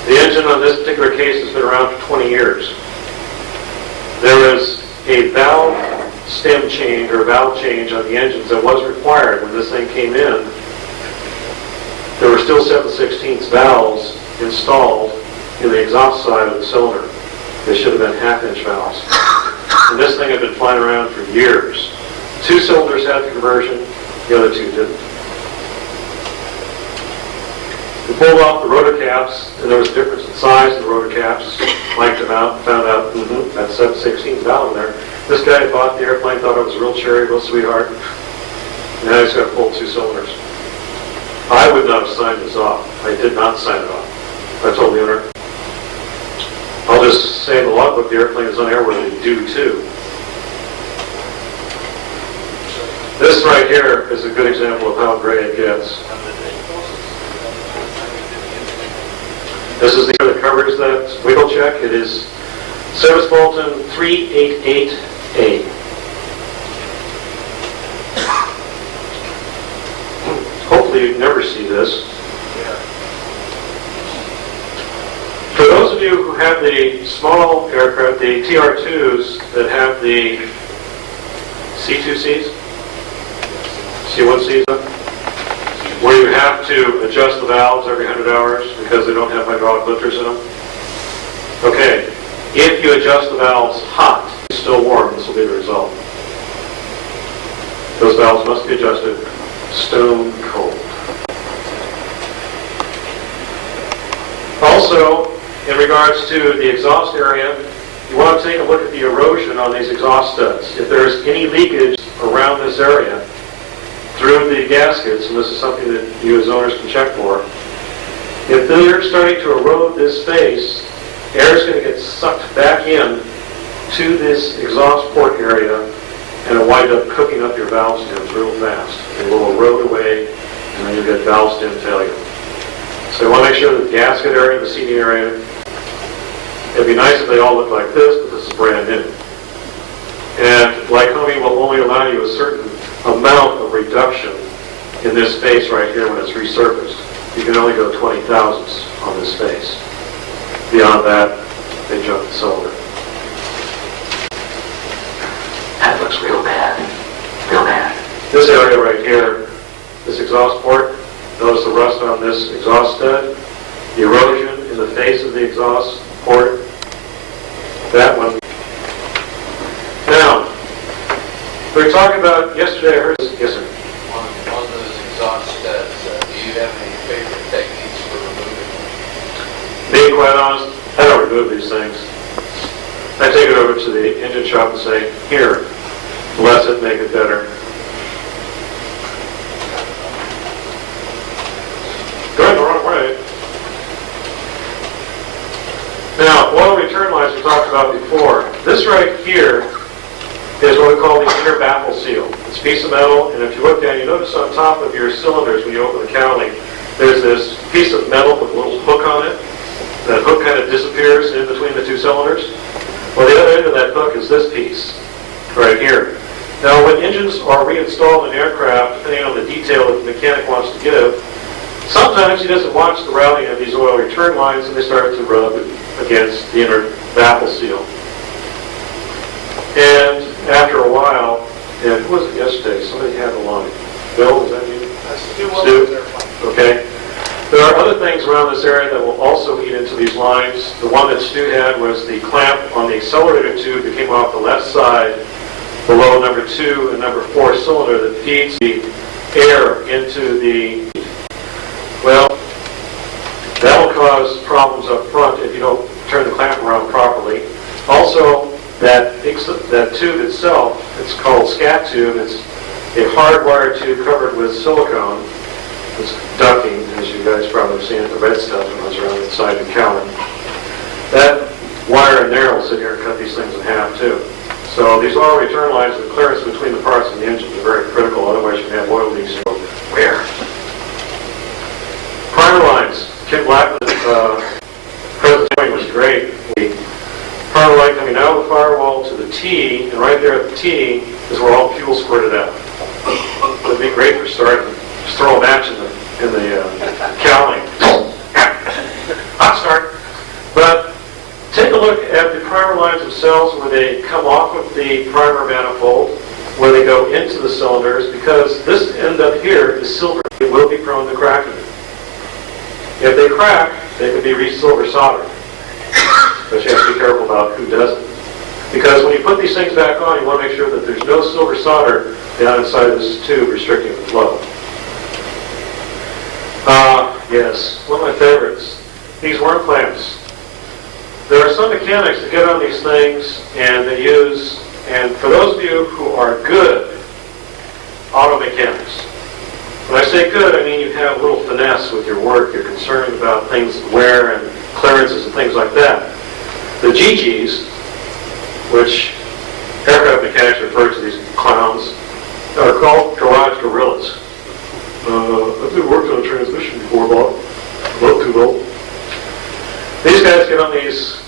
The engine on this particular case has been around for 20 years. There is a valve stem change or valve change on the engines that was required when this thing came in. There were still 7/16 valves installed in the exhaust side of the cylinder. They should have been half-inch valves. And this thing had been flying around for years. 2 cylinders had the conversion, the other 2 didn't. We pulled off the rotor caps, and there was a difference in size of the rotor caps. Blanked them out, found out, that's 7/16 valve in there. This guy had bought the airplane, thought it was a real cherry, real sweetheart. Now he's got to pull 2 cylinders. I would not have signed this off. I did not sign it off. I told the owner, I'll just say in the logbook the airplane is unairworthy due to. This right here is a good example of how gray it gets. This is the year that covers that wiggle check. It is Service Bulletin 388A. Hopefully you never see this. For those of you who have the small aircraft, the TR2s that have the C2Cs, C1Cs, where you have to adjust the valves every 100 hours because they don't have hydraulic lifters in them. Okay, if you adjust the valves hot, it's still warm, this will be the result. Those valves must be adjusted stone cold. Also, in regards to the exhaust area, you want to take a look at the erosion on these exhaust studs. If there's any leakage around this area through the gaskets, and this is something that you as owners can check for, if they're starting to erode this space, air is going to get sucked back in to this exhaust port area, and it'll wind up cooking up your valve stems real fast. It will erode away, and then you'll get valve stem failure. So you want to make sure that the gasket area, the seating area, it'd be nice if they all look like this, but this is brand new. And Lycoming will only allow you a certain amount of reduction in this space right here when it's resurfaced. You can only go 20 thousandths on this space. Beyond that, they jump the cylinder. That looks real bad. Real bad. This area right here, this exhaust port, notice the rust on this exhaust stud, the erosion in the face of the exhaust port, that one. Now, we were talking about yesterday, I heard this, yes sir? On those exhaust studs, do you have any favorite techniques for removing them? Being quite honest, I don't remove these things. I take it over to the engine shop and say, here, bless it, make it better. Going the wrong way. Now, oil return lines we talked about before. This right here is what we call the inner baffle seal. It's a piece of metal, and if you look down, you notice on top of your cylinders when you open the cowling, there's this piece of metal with a little hook on it. That hook kind of disappears in between the two cylinders. Well, the other end of that hook is this piece, right here. Now, when engines are reinstalled in aircraft, depending on the detail that the mechanic wants to give, sometimes he doesn't watch the routing of these oil return lines, and they start to rub against the inner baffle seal. And after a while, and who was it yesterday? Somebody had a line. Bill, was that you? Stu? Okay. There are other things around this area that will also eat into these lines. The one that Stu had was the clamp on the accelerator tube that came off the left side below number 2 and number 4 cylinder that feeds the air into the... Well, that will cause problems up front if you don't turn the clamp around properly. Also, that tube itself, it's called scat tube. It's a hardwired tube covered with silicone. It's ducting, as you guys probably have seen, the red stuff that runs around inside the cowling. That wire in there will sit here and cut these things in half too. So these oil return lines, the clearance between the parts and the engines are very critical, otherwise you can have oil leaks. Where? Primer lines. Kim Blackman's presentation was great. The primer line coming out of the firewall to the T, and right there at the T is where all fuel squirted out. It would be great for starting. Just throw a match in the cowling. Hot start. But take a look at the primer lines themselves where they come off of the primer manifold, where they go into the cylinders, because this end up here is silver. It will be prone to cracking. If they crack, they can be silver soldered. But you have to be careful about who does it. Because when you put these things back on, you want to make sure that there's no silver solder down inside of this tube restricting the flow. Yes, one of my favorites, these worm clamps. There are some mechanics that get on these things and they use, and for those of you who are good auto mechanics, when I say good, I mean you have a little finesse with your work, you're concerned about things, wear and clearances and things like that. The GGs, which aircraft mechanics refer to these clowns, are called gorillas. I've been working on transmission before, Bob. About 2 volt. These guys get on these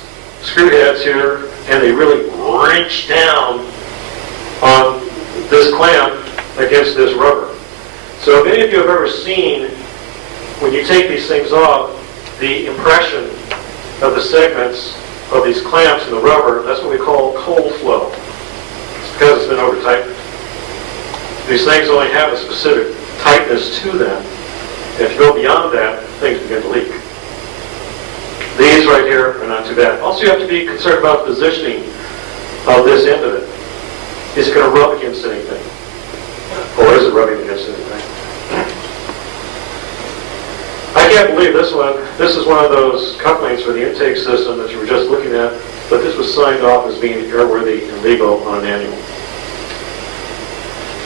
screw heads here, and they really wrench down on this clamp against this rubber. So if any of you have ever seen, when you take these things off, the impression of the segments of these clamps in the rubber, that's what we call cold flow. It's because it's been over tightened. These things only have a specific tightness to them. If you go beyond that, things begin to leak. These right here are not too bad. Also, you have to be concerned about the positioning of this end of it. Is it going to rub against anything? Or is it rubbing against anything? I can't believe this one. This is one of those couplings for the intake system that you were just looking at, but this was signed off as being airworthy and legal on an annual.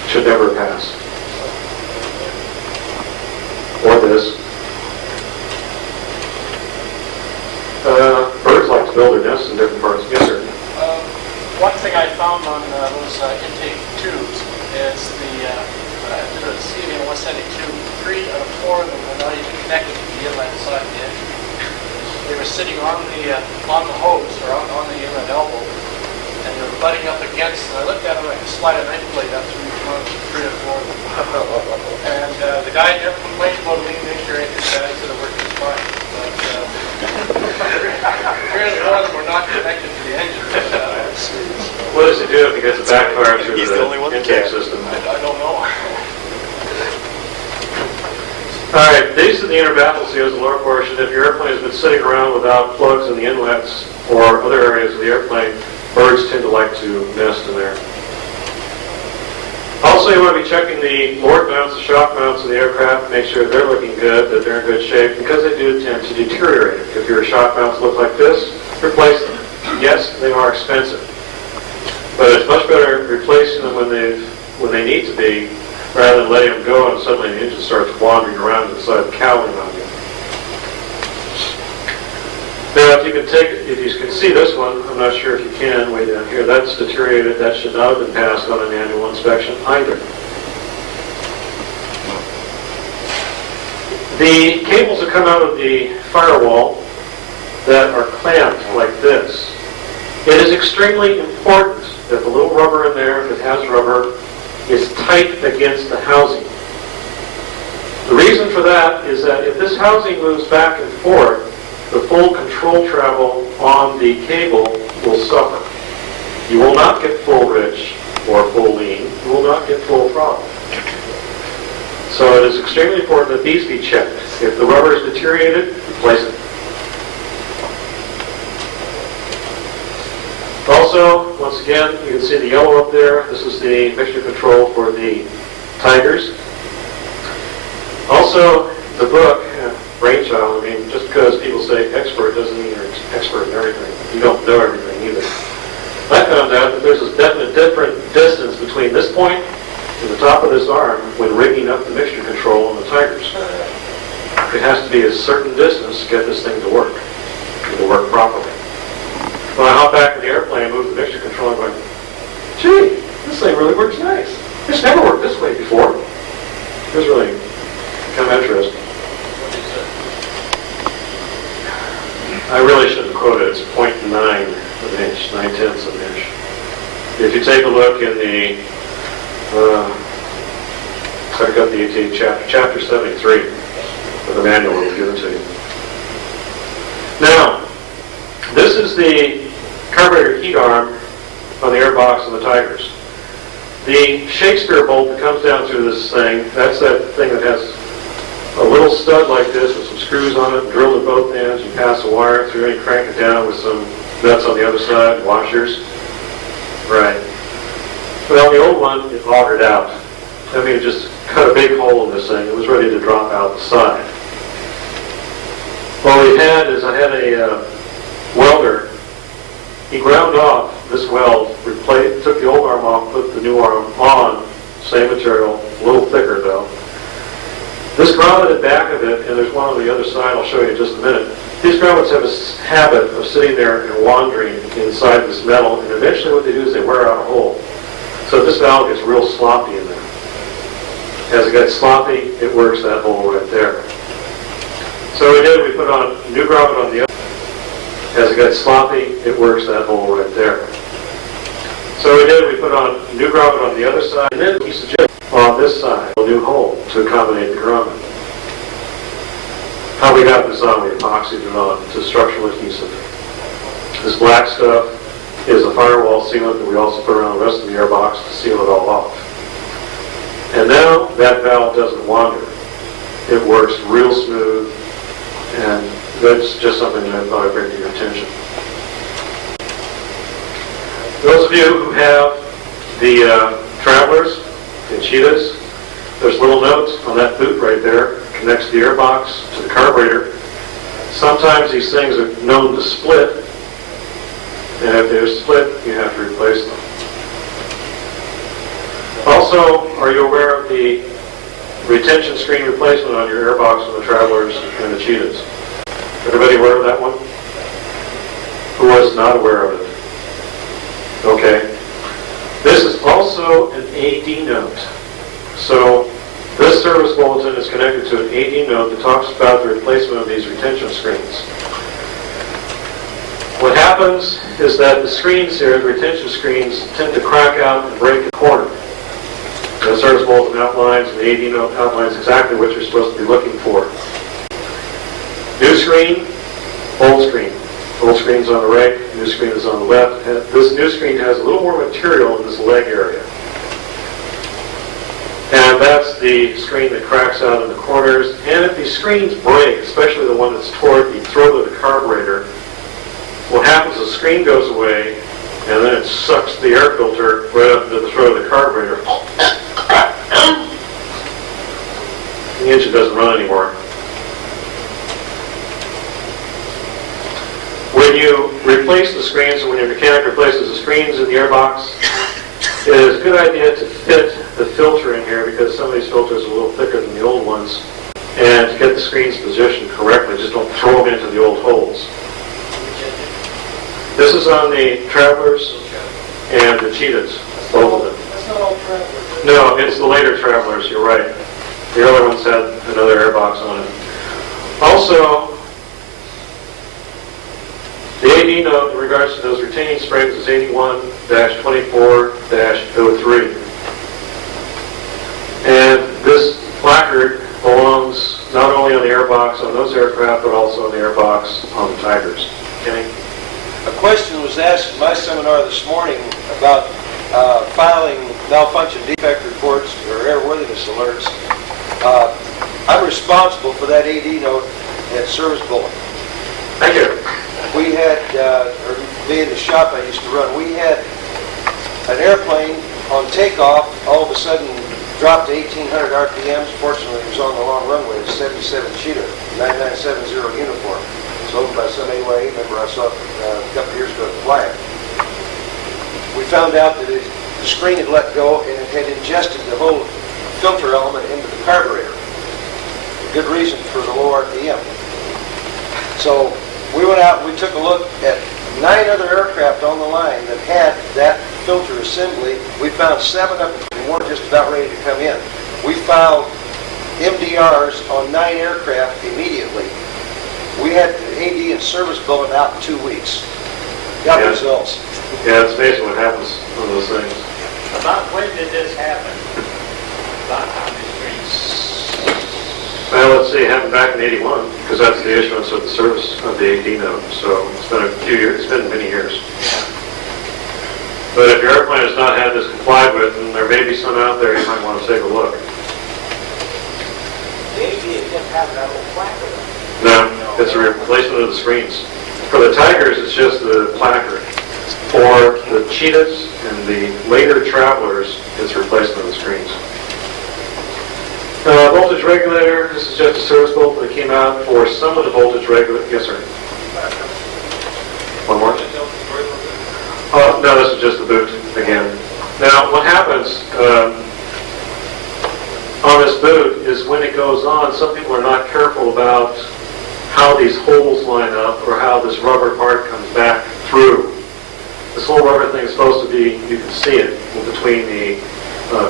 Should never pass. Or this. Birds like to build their nests in different parts. Yes, sir. One thing I found on those intake tubes is the CVN 172, 3 out of 4 of them were not even connected to the inlet side of the engine. They were sitting on the hose or on the inlet elbow, and they were butting up against. And I looked at them, I could slide a knife blade up through each one, 3 or 4 of them. And the guy never complained about lean nature or anything like that. He said it worked just fine. But 3 or 4 of them were not connected to the engine. What does it do if it gets a backfire to the intake system? I don't know. All right, these are the inner baffle seals, the lower portion. If your airplane has been sitting around without plugs in the inlets or other areas of the airplane, birds tend to like to nest in there. Also, you want to be checking the board mounts, the shock mounts of the aircraft, make sure they're looking good, that they're in good shape, because they do tend to deteriorate. If your shock mounts look like this, replace them. Yes, they are expensive, but it's much better replacing them when they need to be, rather than letting them go and suddenly the engine starts wandering around inside cowling on you. Now, if you can see this one, I'm not sure if you can, way down here, that's deteriorated. That should not have been passed on an annual inspection either. The cables that come out of the firewall that are clamped like this, it is extremely important that the little rubber in there, if it has rubber, is tight against the housing. The reason for that is that if this housing moves back and forth, the full control travel on the cable will suffer. You will not get full rich or full lean. You will not get full throttle. So it is extremely important that these be checked. If the rubber is deteriorated, replace it. Also, once again, you can see the yellow up there. This is the mixture control for the Tigers. Also, the book, Brainchild, I mean, just because people say expert doesn't mean you're expert in everything. You don't know everything either. I found out that there's a definite different distance between this point and the top of this arm when rigging up the mixture control on the Tigers. It has to be a certain distance to get this thing to work, and to work properly. When I hop back in the airplane, move the mixture control, I'm going, gee, this thing really works nice. It's never worked this way before. It was really kind of interesting. I really shouldn't quote it. It's 0.9 of an inch, 9/10 of an inch. If you take a look in the, I've got the 18th chapter, chapter 73 of the manual that was given to you. Now, this is the carburetor heat arm on the airbox of the Tigers. The Shakespeare bolt that comes down through this thing, that's that thing that has a little stud like this with some screws on it, drilled at both ends. You pass a wire through and you crank it down with some nuts on the other side, washers. Right. Well, the old one, it augered out. I mean, it just cut a big hole in this thing. It was ready to drop out the side. What we had is I had a welder. He ground off this weld, took the old arm off, put the new arm on, same material, a little thicker though. This grommet at the back of it, and there's one on the other side, I'll show you in just a minute. These grommets have a habit of sitting there and wandering inside this metal, and eventually what they do is they wear out a hole. So this valve gets real sloppy in there. As it gets sloppy, it works that hole right there. So we did, we put on new grommet on the other. As it gets sloppy, it works that hole right there. So we did, we put on new grommet on the other side, and then we suggest on this side, a new hole to accommodate the grommet. How we got this on, we epoxied it on to structural adhesive. This black stuff is a firewall sealant that we also put around the rest of the airbox to seal it all off. And now that valve doesn't wander. It works real smooth, and that's just something that I thought I'd bring to your attention. Those of you who have the Travelers, the Cheetahs, there's little notes on that boot right there, connects the airbox to the carburetor. Sometimes these things are known to split, and if they're split, you have to replace them. Also, are you aware of the retention screen replacement on your airbox on the Travelers and the Cheetahs? Everybody aware of that one? Who was not aware of it? Okay. This is also an AD note. So this service bulletin is connected to an AD note that talks about the replacement of these retention screens. What happens is that the screens here, the retention screens, tend to crack out and break a corner. The service bulletin outlines and the AD note outlines exactly what you're supposed to be looking for. New screen, old screen. Old screen's on the right, new screen is on the left. This new screen has a little more material in this leg area. And that's the screen that cracks out in the corners. And if these screens break, especially the one that's toward the throat of the carburetor, what happens is the screen goes away, and then it sucks the air filter right up into the throat of the carburetor. The engine doesn't run anymore. When you replace the screens, and when your mechanic replaces the screens in the airbox, it is a good idea to fit the filter in here, because some of these filters are a little thicker than the old ones, and to get the screens positioned correctly. Just don't throw them into the old holes. This is on the Travelers and the Cheetahs, both of them. That's not all Travelers. No, it's the later Travelers, you're right. The early ones had another airbox on it. Also, the AD note in regards to those retaining springs is 81-24-03. And this placard belongs not only on the airbox on those aircraft, but also on the airbox on the Tigers. Kenny? A question was asked in my seminar this morning about filing malfunction defect reports or airworthiness alerts. I'm responsible for that AD note and service bulletin. Thank you. We had, or me in the shop I used to run, we had an airplane on takeoff, all of a sudden dropped to 1,800 RPMs. Fortunately, it was on the long runway, a 77 Cheetah, 9970 uniform. It was owned by some AYA member I saw a couple of years ago fly it. We found out that the screen had let go and it had ingested the whole filter element into the carburetor. A good reason for the low RPM. So we went out and we took a look at 9 other aircraft on the line that had that filter assembly. We found 7 of them and one just about ready to come in. We filed MDRs on 9 aircraft immediately. We had the AD and service bulletin out in 2 weeks. Got Yeah. results. Yeah, it's amazing what happens on those things. About when did this happen? About how many screens? Well, let's see, it happened back in 81, because that's the issuance of the service of the AD note. So it's been a few years, it's been many years. But if your airplane has not had this complied with, and there may be some out there, you might want to take a look. The AD didn't have that little placard. No, it's a replacement of the screens. For the Tigers, it's just the placard. For the Cheetahs and the later Travelers, it's a replacement of the screens. Voltage regulator, this is just a service bulletin that came out for some of the voltage regulator. Yes, sir. One more? No, this is just the boot again. Now, what happens on this boot is when it goes on, some people are not careful about how these holes line up or how this rubber part comes back through. This whole rubber thing is supposed to be, you can see it in between the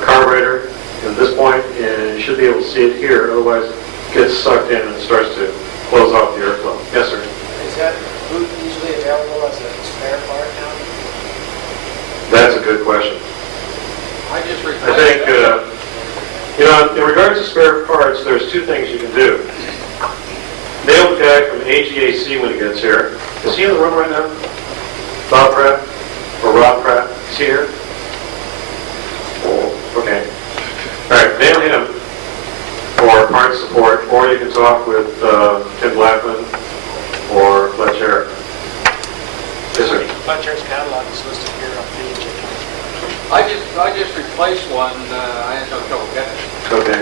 carburetor at this point, and you should be able to see it here, otherwise it gets sucked in and it starts to close off the airflow. Yes, sir? Is that boot usually available as a spare part now? That's a good question. I just I replaced think, that. in regards to spare parts, there's two things you can do. Nail the guy from AGAC when he gets here. Is he in the room right now? Bob Pratt? Or Rob Pratt? Is he here? Okay. All right, nail him for parts support, or you can talk with Tim Blackman or Fletcher. Yes, sir. Fletcher's catalog is listed here on page 8. I just replaced one, I had no trouble getting it. Okay.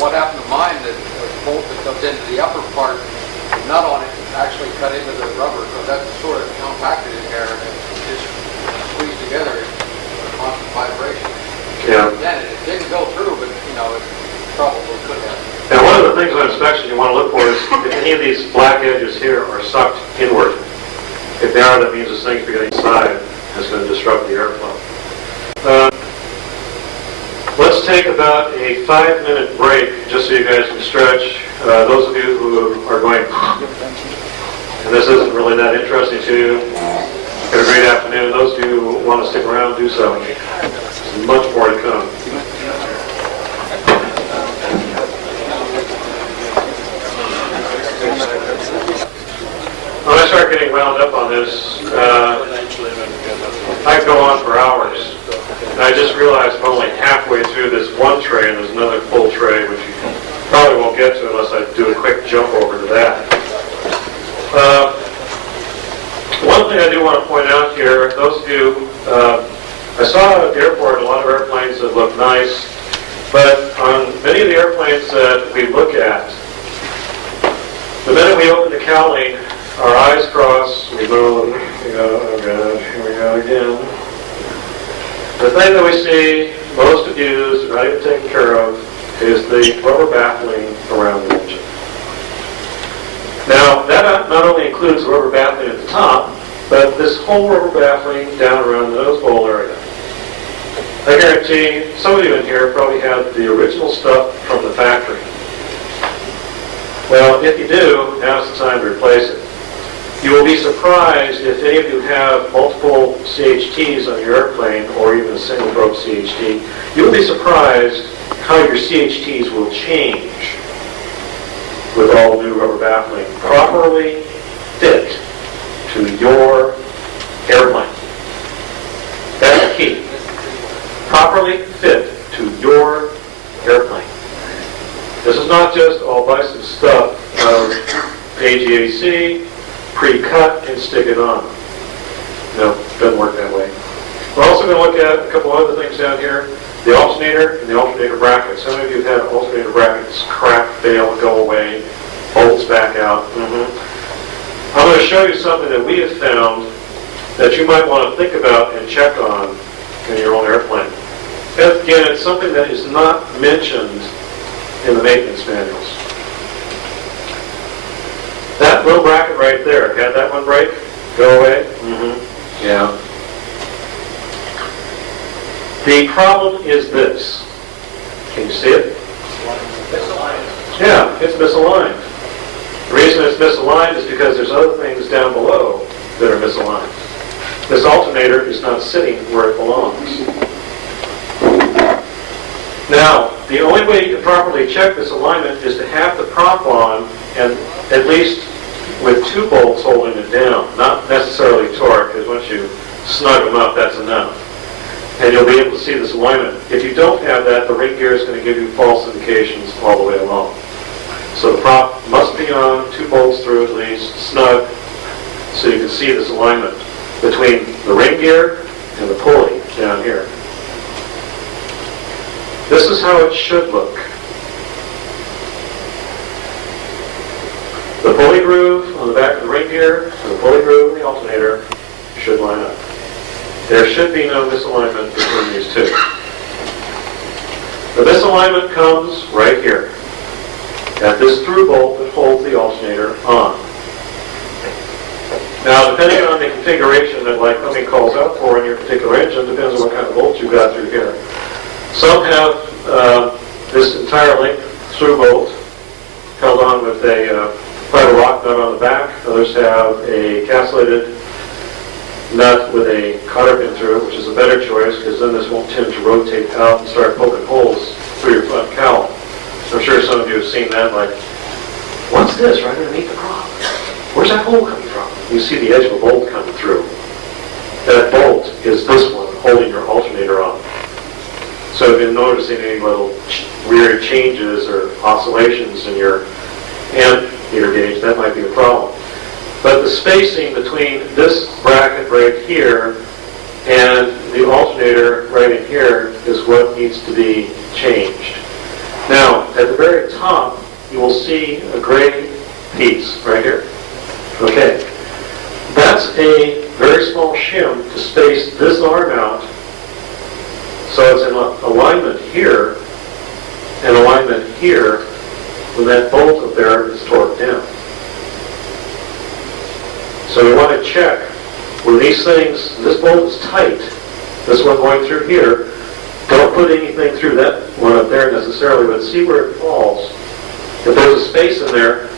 What happened to mine, that the bolt that comes into the upper part, the nut on it actually cut into the rubber, so that's sort of compacted in there, and it just squeezed together in constant vibration. Yeah. Then it didn't go through, but, it probably could have. Now, one of the things on inspection you want to look for is if any of these black edges here are sucked inward. If they are, that means this thing's beginning inside, and it's going to disrupt the airflow. Let's take about a 5-minute break, just so you guys can stretch. Those of you who are going, and this isn't really that interesting to you, have a great afternoon. Those of you who want to stick around, do so. There's much more to come. When I start getting wound up on this, I could go on for hours. And I just realized I'm only halfway through this one tray, and there's another full tray, which you probably won't get to unless I do a quick jump over to that. One thing I do want to point out here, those of you, I saw at the airport a lot of airplanes that look nice, but on many of the airplanes that we look at, the minute we open the cowling, our eyes cross, we move, oh God, here we go again. The thing that we see most abused, not even taken care of, is the rubber baffling around the engine. Now, that not only includes the rubber baffling at the top, but this whole rubber baffling down around the nose bowl area. I guarantee some of you in here probably have the original stuff from the factory. Well, if you do, now's the time to replace it. You will be surprised if any of you have multiple CHTs on your airplane, or even a single broke CHT. You will be surprised how your CHTs will change with all new rubber baffling. Properly fit to your airplane. That's the key. Properly fit to your airplane. This is not just, I'll buy some stuff of AGAC, pre-cut, and stick it on. No, it doesn't work that way. We're also going to look at a couple other things down here. The alternator and the alternator bracket. Some of you have had alternator brackets crack, fail, go away, bolts back out. I'm going to show you something that we have found that you might want to think about and check on in your own airplane. Again, it's something that is not mentioned in the maintenance manuals. That little bracket right there, had that one break? Go away? Yeah. The problem is this. Can you see it? Yeah, it's misaligned. The reason it's misaligned is because there's other things down below that are misaligned. This alternator is not sitting where it belongs. Now, the only way you can properly check this alignment is to have the prop on, and at least with 2 bolts holding it down, not necessarily torque, because once you snug them up, that's enough. And you'll be able to see this alignment. If you don't have that, the ring gear is going to give you false indications all the way along. So the prop must be on, 2 bolts through at least, snug, so you can see this alignment between the ring gear and the pulley down here. This is how it should look. The pulley groove on the back of the ring gear and the pulley groove in the alternator should line up. There should be no misalignment between these two. The misalignment comes right here, at this through bolt that holds the alternator on. Now, depending on the configuration that Lycoming calls out for in your particular engine, depends on what kind of bolt you've got through here. Some have this entire length through bolt, held on with a fiber lock nut on the back. Others have a castellated nut with a cotter pin through it, which is a better choice because then this won't tend to rotate out and start poking holes through your front cowl. I'm sure some of you have seen that, like, what's this right underneath the prop? Where's that hole coming from? You see the edge of a bolt coming through. That bolt is this one holding your alternator on. So if you're noticing any little weird changes or oscillations in your amp meter gauge, that might be a problem. But the spacing between this bracket right here and the alternator right in here is what needs to be changed. Now, at the very top, you will see a gray piece right here. Okay. That's a very small shim to space this arm out, so it's in alignment here and alignment here when that bolt up there is torqued down. So we want to check when these things, this bolt is tight, this one going through here, don't put anything through that one up there necessarily, but see where it falls. If there's a space in there,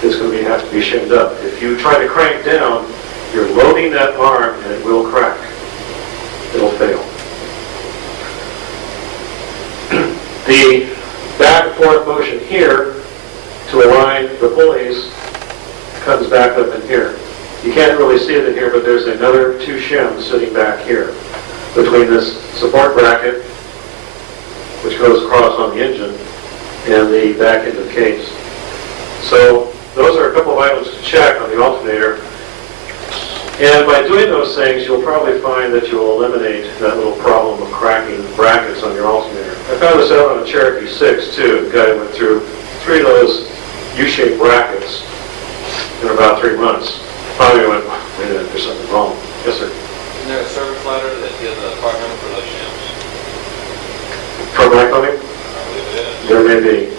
it's going to have to be shimmed up. If you try to crank down, you're loading that arm and it will crack. It'll fail. The back and forth motion here to align the pulleys comes back up in here. You can't really see it in here, but there's another two shims sitting back here between this support bracket, which goes across on the engine, and the back end of the case. So those are a couple of items to check on the alternator. And by doing those things, you'll probably find that you'll eliminate that little problem of cracking brackets on your alternator. I found this out on a Cherokee 6 too. The guy went through 3 of those U-shaped brackets in about 3 months. Finally went, wait a minute, there's something wrong. Yes, sir. Isn't there a service letter that gives a part number for those shims? From Lycoming? I believe it is. There may be.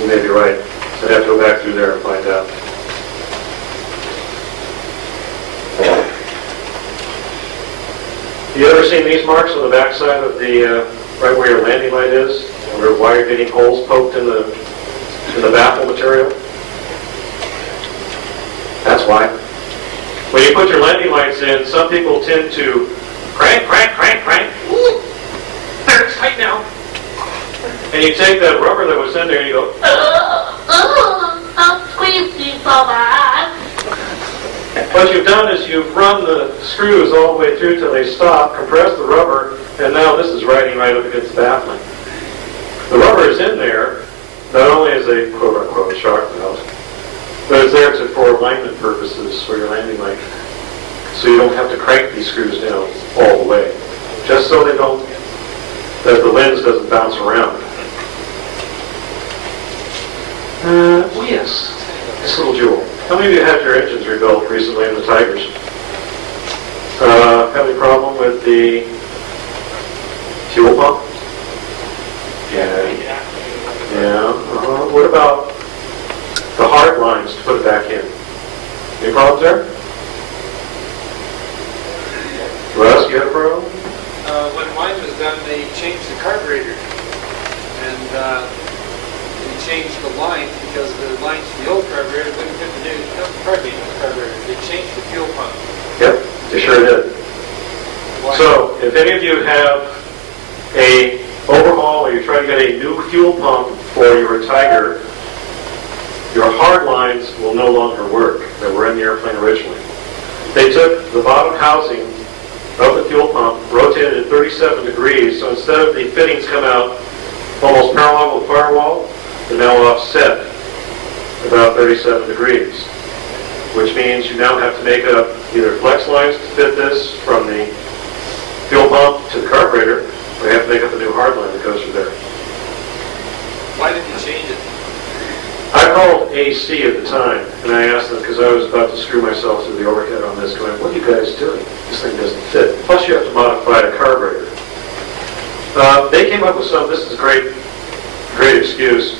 You may be right. So I'd have to go back through there and find out. You ever seen these marks on the backside of the, right where your landing light is? Where you're getting holes poked in the baffle material? That's why. When you put your landing lights in, some people tend to crank. Ooh, there, it's tight now. And you take that rubber that was in there and you go, don't squeeze me so bad. what you've done is you've run the screws all the way through till they stop, compressed the rubber, and now this is riding right up against the baffling. The rubber is in there, not only as a quote-unquote shark mount, but it's there for alignment purposes for your landing light. So you don't have to crank these screws down all the way, just so they don't, that the lens doesn't bounce around. Oh yes, this little jewel. How many of you had your engines rebuilt recently in the Tigers? Have any problem with the fuel pump? Yeah. What about the hard lines to put it back in? Any problems there? Russ, you had a problem? When mine was done, they changed the carburetor. And they changed the lines because the lines to the old carburetor wouldn't fit the new carburetor. They changed the fuel pump. Yep, they sure did. Why? So, if any of you have a overhaul or you're trying to get a new fuel pump for your Tiger, your hard lines will no longer work that were in the airplane originally. They took the bottom housing of the fuel pump, rotated it 37 degrees, so instead of the fittings come out almost parallel with the firewall, they're now offset about 37 degrees, which means you now have to make up either flex lines to fit this from the fuel pump to the carburetor, or you have to make up a new hard line that goes through there. Why did you change it? I called AC at the time, and I asked them, because I was about to screw myself through the overhead on this, going, what are you guys doing? This thing doesn't fit. Plus you have to modify the carburetor. They came up with this is a great excuse.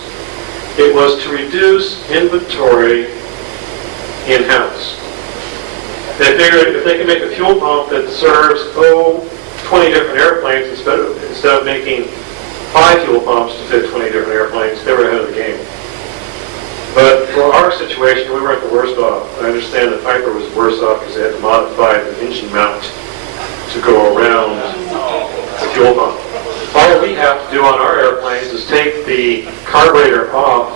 It was to reduce inventory in-house. They figured if they can make a fuel pump that serves, 20 different airplanes instead of making 5 fuel pumps to fit 20 different airplanes. They were ahead of the game. But for our situation, we weren't the worst off. I understand that Piper was worse off because they had to modify the engine mount to go around the fuel pump. All we have to do on our airplanes is take the carburetor off,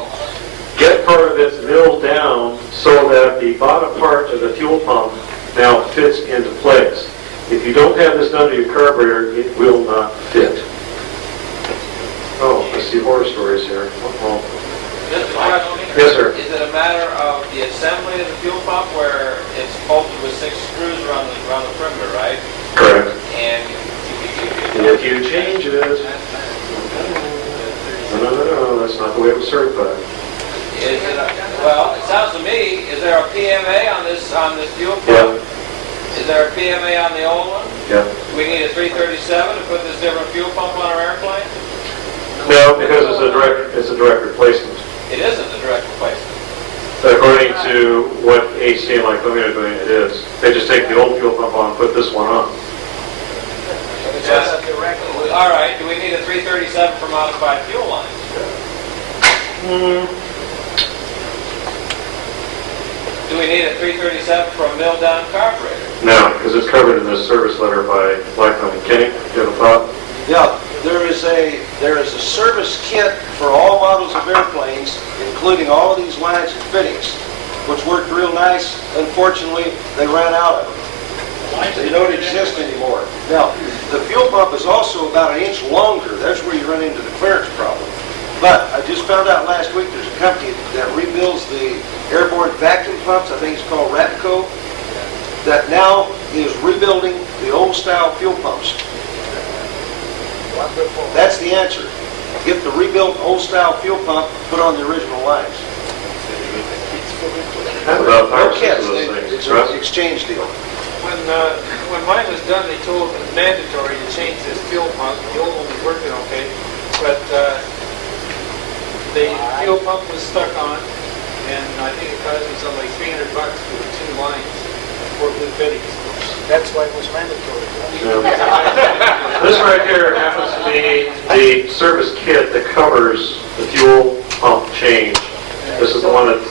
get part of it milled down so that the bottom part of the fuel pump now fits into place. If you don't have this done to your carburetor, it will not fit. Oh, I see horror stories here. Uh-oh. Just a question. Yes, sir. Is it a matter of the assembly of the fuel pump where it's bolted with 6 screws around the perimeter, right? Correct. And If you change it, no, that's not the way it was certified. is it well, it sounds to me, is there a PMA on this fuel pump? Yeah. Is there a PMA on the old one? Yeah. Do we need a 337 to put this different fuel pump on our airplane? No, because it's a direct replacement. It isn't a direct replacement. According to what AC and Lycomia are doing, it is. They just take the old fuel pump on, put this one on. All right, do we need a 337 for modified fuel lines? Do we need a 337 for a milled down carburetor? No, because it's covered in this service letter by Lycomia. Kenny, do you have a thought? Yeah, there is a service kit for all models of airplanes, including all of these lines and fittings, which worked real nice. Unfortunately, they ran out of them. They don't exist anymore. Now, the fuel pump is also about an inch longer. That's where you run into the clearance problem. But I just found out last week there's a company that rebuilds the airborne vacuum pumps, I think it's called Ratco, that now is rebuilding the old style fuel pumps. That's the answer. Get the rebuilt old style fuel pump, put on the original lines. That's about 5 or No 6 kids, of those things. it's an exchange deal. When mine was done, they told it was mandatory to change this fuel pump. The old one was working okay, but the fuel pump was stuck on, and I think it cost me something like $300 for the 2 lines, 4 blue fittings. That's why it was mandatory. Yeah. This right here happens to be the service kit that covers the fuel pump change. This is the one that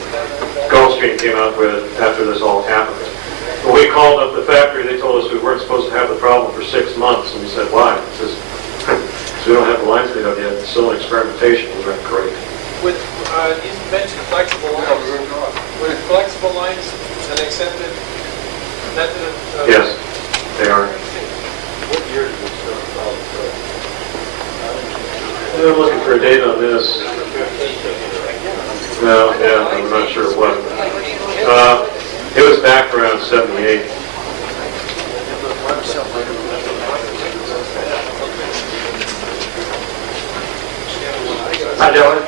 Gulfstream came out with after this all happened. When we called up the factory, they told us we weren't supposed to have the problem for 6 months, and we said, why? It says, we don't have the lines made up yet. It's still in experimentation. We went, great. With, you mentioned flexible lines. With flexible lines, an accepted method of... Yes, they are. What year did this start? I'm looking for a date on this. No, yeah, I'm not sure what. It was back around 78. Hi, gentlemen.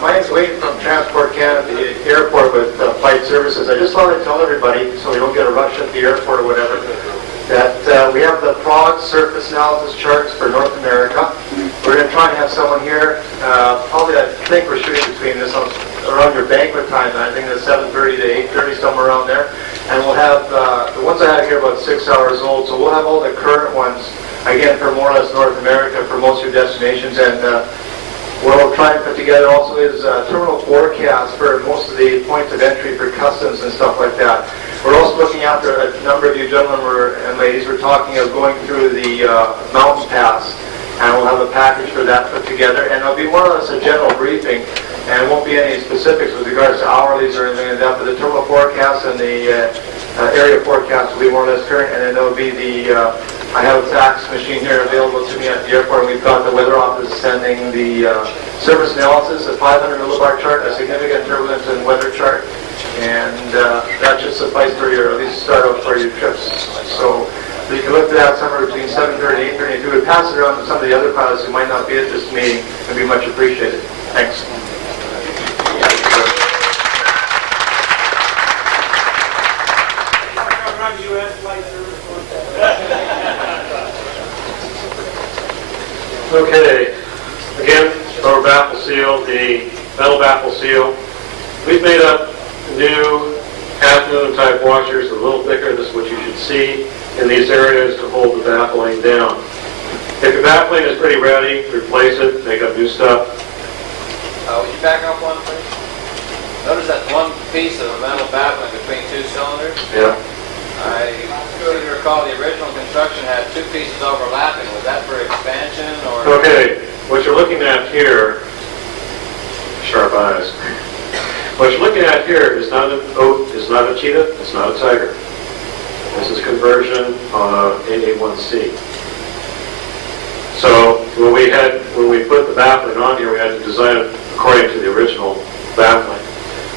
My name's Wayne from Transport Canada at the airport with Flight Services. I just wanted to tell everybody, so we don't get a rush at the airport or whatever, that we have the PROG surface analysis charts for North America. We're going to try and have someone here, probably I think we're shooting between this around your banquet time. I think it's 7:30 to 8:30, somewhere around there. And we'll have, the ones I have here about 6 hours old, so we'll have all the current ones, again, for more or less North America, for most of your destinations. And what we'll try and put together also is terminal forecasts for most of the points of entry for customs and stuff like that. We're also looking after, a number of you gentlemen and ladies were talking of going through the mountain pass, and we'll have a package for that put together. And it'll be more or less a general briefing, and won't be any specifics with regards to hourlies or anything like that, but the terminal forecast and the area forecast will be more or less current, and then there'll be the, I have a fax machine here available to me at the airport, and we've got the weather office sending the surface analysis, a 500 millibar chart, a significant turbulence and weather chart, and that should suffice for your, at least start out for your trips. So you can look at that somewhere between 7:30 and 8:30. If you would pass it around to some of the other pilots who might not be at this meeting, it would be much appreciated. Thanks. Okay, again, our baffle seal, the metal baffle seal. We've made up new half-moon type washers, a little thicker. This is what you should see in these areas to hold the baffling down. If your baffling is pretty ready, replace it, make up new stuff. Would you back up one, please? Notice that one piece of a metal baffling between two cylinders. Yeah. I seem to recall the original construction had two pieces overlapping. Was that for expansion or? Okay, what you're looking at here, sharp eyes. What you're looking at here is not an oat, is not a cheetah, it's not a tiger. This is conversion on AA1C. So when we put the baffling on here, we had to design it according to the original baffling.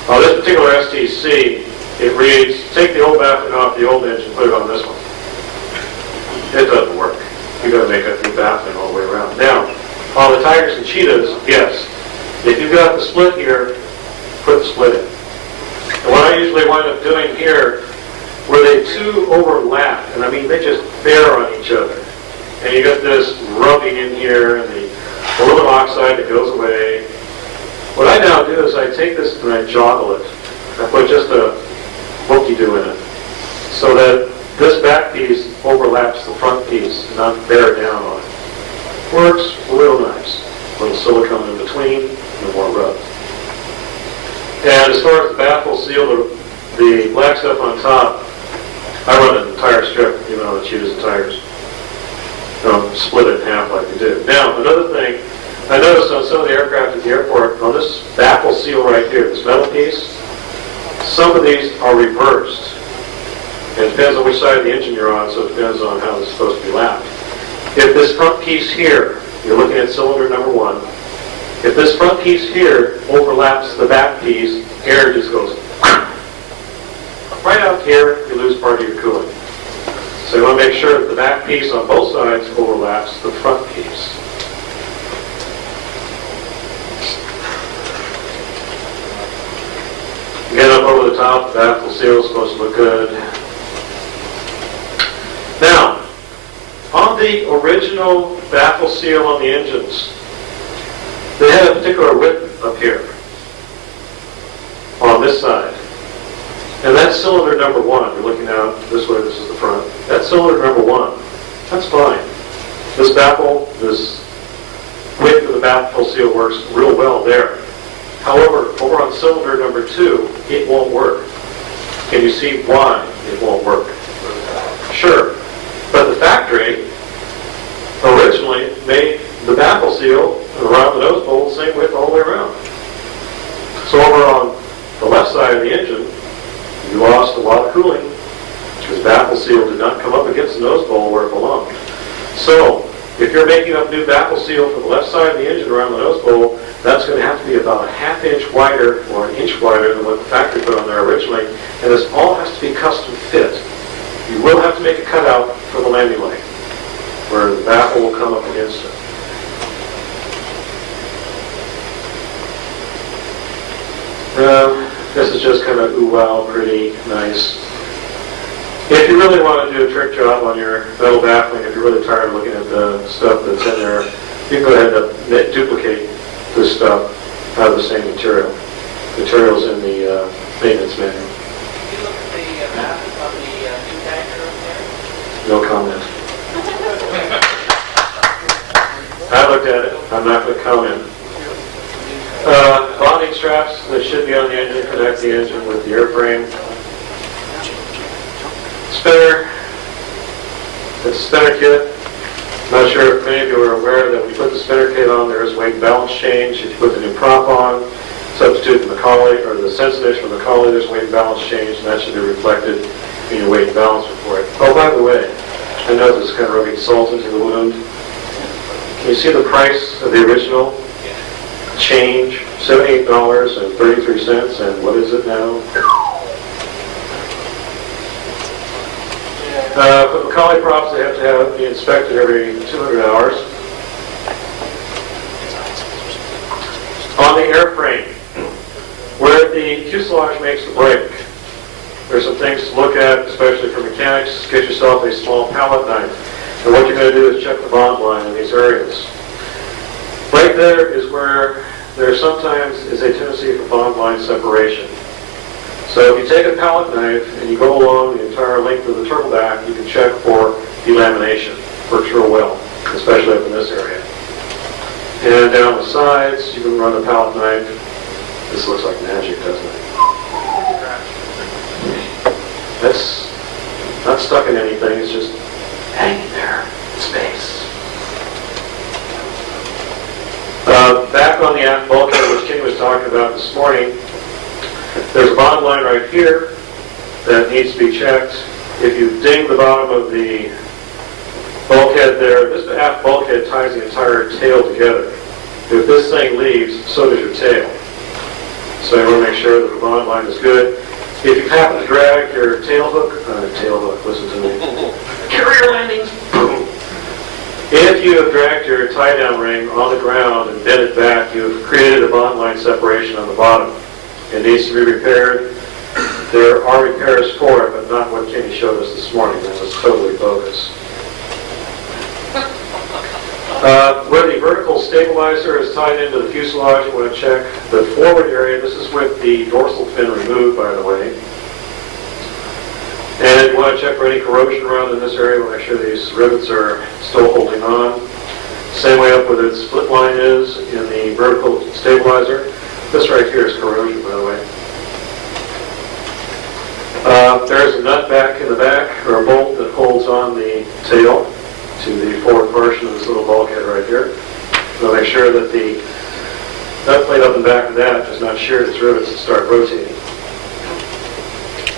On this particular STC, it reads, take the old baffling off the old engine, put it on this one. It doesn't work. You've got to make a new baffling all the way around. Now, on the tigers and cheetahs, yes. If you've got the split here, put the split in. And what I usually wind up doing here, where they two overlap, and I mean they just bear on each other, and you got this rubbing in here, and the aluminum oxide that goes away. What I now do is I take this and I joggle it. I put just a whoopty-doo in it, so that this back piece overlaps the front piece and not bear down on it. Works real nice. A little silicone in between, no more rub. And as far as the baffle seal, the black stuff on top, I run an entire strip, even on the cheetahs and tigers. Don't split it in half like we do. Now, another thing, I noticed on some of the aircraft at the airport, on this baffle seal right here, this metal piece, some of these are reversed. And it depends on which side of the engine you're on, so it depends on how it's supposed to be lapped. If this front piece here, you're looking at cylinder number 1, if this front piece here overlaps the back piece, air just goes right out here, you lose part of your cooling. So you want to make sure that the back piece on both sides overlaps the front piece. Again, up over the top, the baffle seal is supposed to look good. Now, on the original baffle seal on the engines, they had a particular width up here on this side. And that's cylinder number 1. You're looking out this way, this is the front. That's cylinder number 1. That's fine. This baffle, this width of the baffle seal works real well there. However, over on cylinder number 2, it won't work. Can you see why it won't work? Sure. But the factory originally made the baffle seal around the nose bolt the same width all the way around. So over on the left side of the engine, you lost a lot of cooling because baffle seal did not come up against the nose bowl where it belonged. So if you're making up new baffle seal for the left side of the engine around the nose bowl, that's going to have to be about a ½ inch wider or an inch wider than what the factory put on there originally, and this all has to be custom fit. You will have to make a cutout for the landing leg where the baffle will come up against it. This is just kind of ooh wow, pretty nice. If you really want to do a trick job on your metal baffling, if you're really tired of looking at the stuff that's in there, you can go ahead and duplicate this stuff out of the same material. Materials in the maintenance manual. Did you look at the baffle on the new tanker up there? No comment. I looked at it. I'm not going to comment. Bonding straps that should be on the engine connect the engine with the airframe. Spinner. It's a spinner kit. Not sure if many of you are aware that when you put the spinner kit on, there is weight and balance change. If you put the new prop on, substitute the Macaulay or the Sensitive for Macaulay, there's weight and balance change, and that should be reflected in your weight and balance report. Oh, by the way, I know this is kind of rubbing salt into the wound. Can you see the price of the original change? $78.33, and what is it now? For Macaulay props, they have to be inspected every 200 hours. On the airframe, where the fuselage makes the break, there's some things to look at, especially for mechanics. Get yourself a small palette knife. And what you're going to do is check the bond line in these areas. Right there is where there sometimes is a tendency for bond line separation. So if you take a palette knife and you go along the entire length of the turtleback, you can check for delamination. Works real well. especially up in this area. And down the sides, you can run a pallet knife. This looks like magic, doesn't it? That's not stuck in anything, it's just hanging there in space. Back on the aft bulkhead, which Kenny was talking about this morning, there's a bottom line right here that needs to be checked. If you ding the bottom of the bulkhead there, this aft bulkhead ties the entire tail together. If this thing leaves, so does your tail. So you want to make sure that the bottom line is good. If you happen to drag your tail hook, listen to me. Carrier landings, boom. If you have dragged your tie-down ring on the ground and bent it back, you've created a bottom line separation on the bottom. It needs to be repaired. There are repairs for it, but not what Kenny showed us this morning. That was totally bogus. Where the vertical stabilizer is tied into the fuselage, you want to check the forward area. This is with the dorsal fin removed, by the way. And you want to check for any corrosion around in this area. Make sure these rivets are still holding on. Same way up where the split line is in the vertical stabilizer. This right here is corrosion, by the way. There's a nut back in the back, or a bolt that holds on the tail to the forward portion of this little bulkhead right here. So make sure that the nut plate up and back of that does not shear its rivets and start rotating.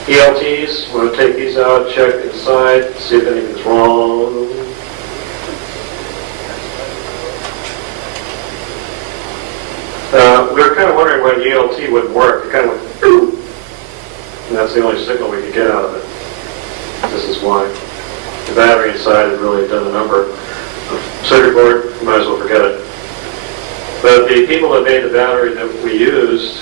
ELTs, want to take these out, check inside, see if anything's wrong. We were kind of wondering why the ELT wouldn't work. It kind of went, "Ooh," and that's the only signal we could get out of it. This is why. The battery inside had really done a number. Circuit board, you might as well forget it. But the people that made the battery that we used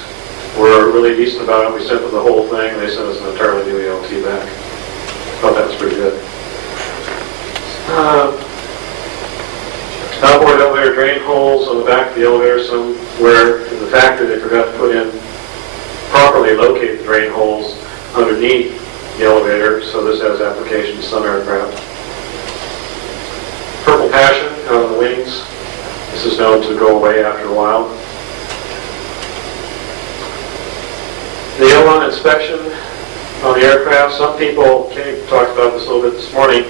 were really decent about it. We sent them the whole thing, and they sent us an entirely new ELT back. Thought that was pretty good. Outboard elevator drain holes on the back of the elevator. Somewhere in the factory they forgot to put in, properly locate the drain holes underneath the elevator, so this has application to some aircraft. Purple passion out on the wings. This is known to go away after a while. The aileron inspection on the aircraft. Some people, Kenny talked about this a little bit this morning,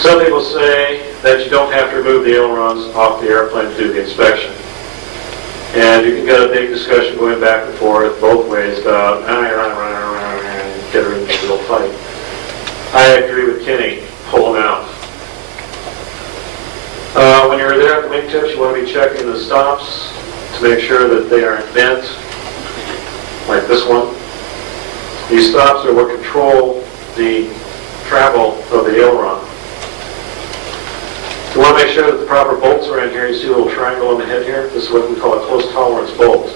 some people say that you don't have to remove the ailerons off the airplane to do the inspection. And you can get a big discussion going back and forth both ways about get her into a real fight. I agree with Kenny, pull them out. When you're there at the wingtips, you want to be checking the stops to make sure that they aren't bent, like this one. These stops are what control the travel of the aileron. You want to make sure that the proper bolts are in here. You see a little triangle on the head here? This is what we call a close tolerance bolt.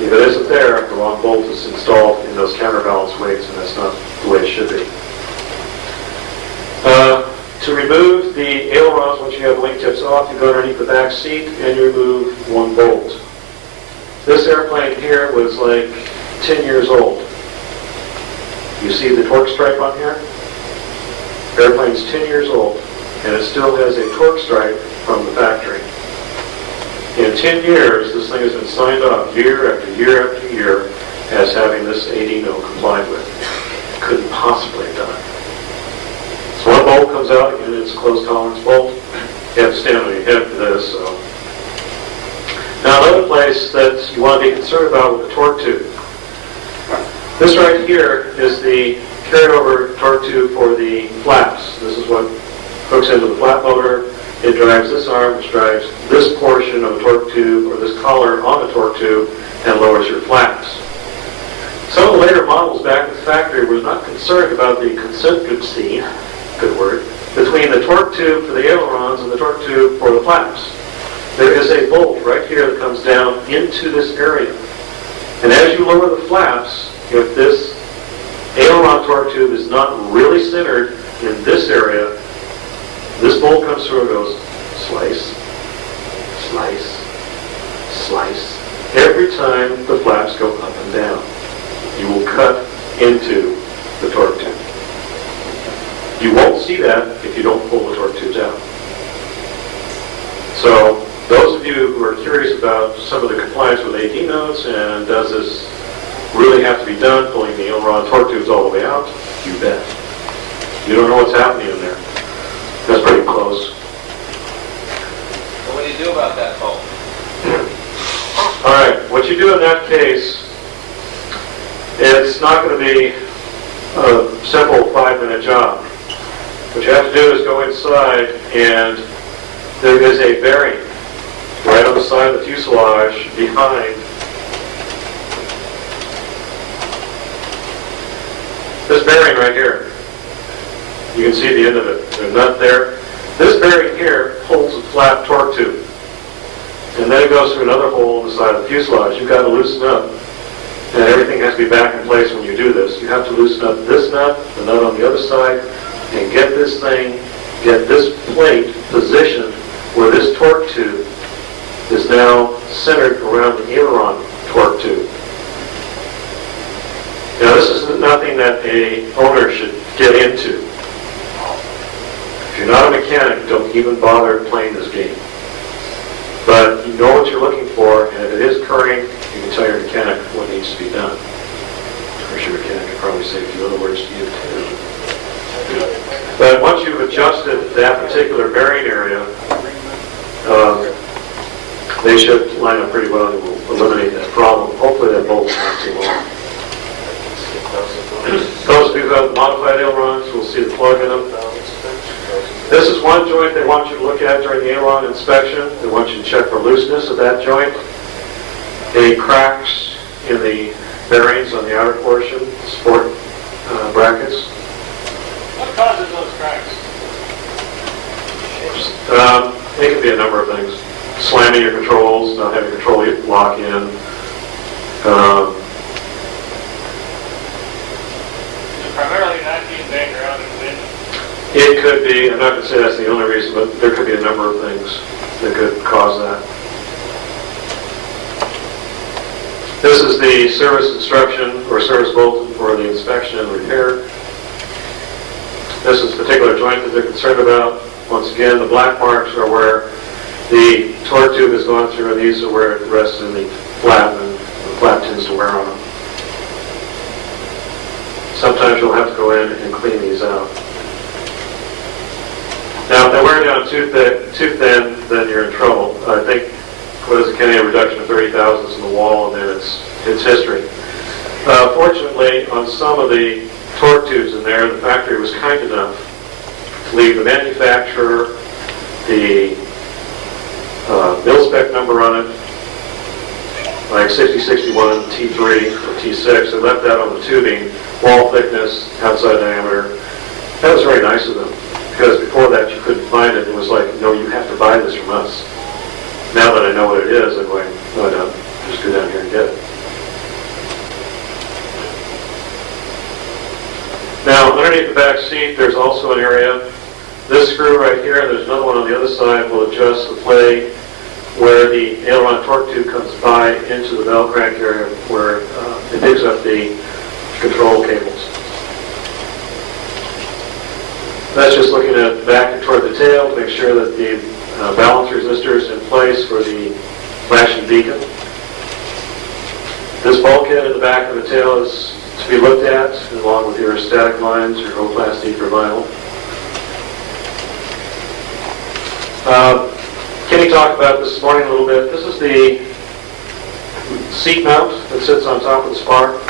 If it isn't there, the wrong bolt is installed in those counterbalance weights, and that's not the way it should be. To remove the ailerons, once you have the wingtips off, you go underneath the back seat and you remove one bolt. This airplane here was like 10 years old. You see the torque stripe on here? The airplane's 10 years old, and it still has a torque stripe from the factory. In 10 years, this thing has been signed off year after year after year as having this AD no complied with. Couldn't possibly have done it. So one bolt comes out, and it's a close tolerance bolt. You have to stand on your head for this. So. Now another place that you want to be concerned about with the torque tube. This right here is the carryover torque tube for the flaps. This is what hooks into the flap motor. It drives this arm, which drives this portion of the torque tube, or this collar on the torque tube, and lowers your flaps. Some of the later models back at the factory were not concerned about the consistency, good word, between the torque tube for the ailerons and the torque tube for the flaps. There is a bolt right here that comes down into this area. And as you lower the flaps, if this aileron torque tube is not really centered in this area, this bolt comes through and goes slice, slice, slice. Every time the flaps go up and down, you will cut into the torque tube. You won't see that if you don't pull the torque tubes out. So those of you who are curious about some of the compliance with AD notes and does this really have to be done, pulling the aileron torque tubes all the way out, you bet. You don't know what's happening in there. That's pretty close. So what do you do about that fault? All right, what you do in that case, it's not going to be a simple 5-minute job. What you have to do is go inside, and there is a bearing right on the side of the fuselage behind this bearing right here. You can see the end of it. There's a nut there. This bearing here holds a flat torque tube. And then it goes through another hole in the side of the fuselage. You've got to loosen up. And everything has to be back in place when you do this. You have to loosen up this nut, the nut on the other side, and get this plate positioned where this torque tube is now centered around the aileron torque tube. Now this is nothing that a owner should get into. If you're not a mechanic, don't even bother playing this game. But you know what you're looking for, and if it is occurring, you can tell your mechanic what needs to be done. Of course, your mechanic can probably say a few other words to you too. But once you've adjusted that particular bearing area, they should line up pretty well and will eliminate that problem. Hopefully that bolt's not too long. Those of you who have modified ailerons will see the plug in them. This is one joint they want you to look at during the aileron inspection. They want you to check for looseness of that joint. Any cracks in the bearings on the outer portion, support brackets. What causes those cracks? They can be a number of things. Slamming your controls, not having control lock in. Is it primarily not being back around in the wind? It could be, I'm not going to say that's the only reason, but there could be a number of things that could cause that. This is the service instruction or service bulletin for the inspection and repair. This is a particular joint that they're concerned about. Once again, the black marks are where the torque tube has gone through, and these are where it rests in the flat, and the flat tends to wear on them. Sometimes you'll have to go in and clean these out. Now, if they wear down too thin, then you're in trouble. I think, what is it, Kenny, a reduction of 30 thousandths in the wall, and then it's history. Fortunately, on some of the torque tubes in there, the factory was kind enough to leave the manufacturer, the mil spec number on it, like 6061, T3, or T6. They left that on the tubing, wall thickness, outside diameter. That was very nice of them, because before that you couldn't find it. It was like, no, you have to buy this from us. Now that I know what it is, I'm going, no, I don't. Just go down here and get it. Now, underneath the back seat, there's also an area. This screw right here, and there's another one on the other side, will adjust the plate where the aileron torque tube comes by into the bell crank area where it picks up the control cables. That's just looking at back and toward the tail to make sure that the balance resistor is in place for the flashing beacon. This bulkhead in the back of the tail is to be looked at, along with your static lines, your O plastic or vinyl. Kenny talked about this morning a little bit. This is the seat mount that sits on top of the spar.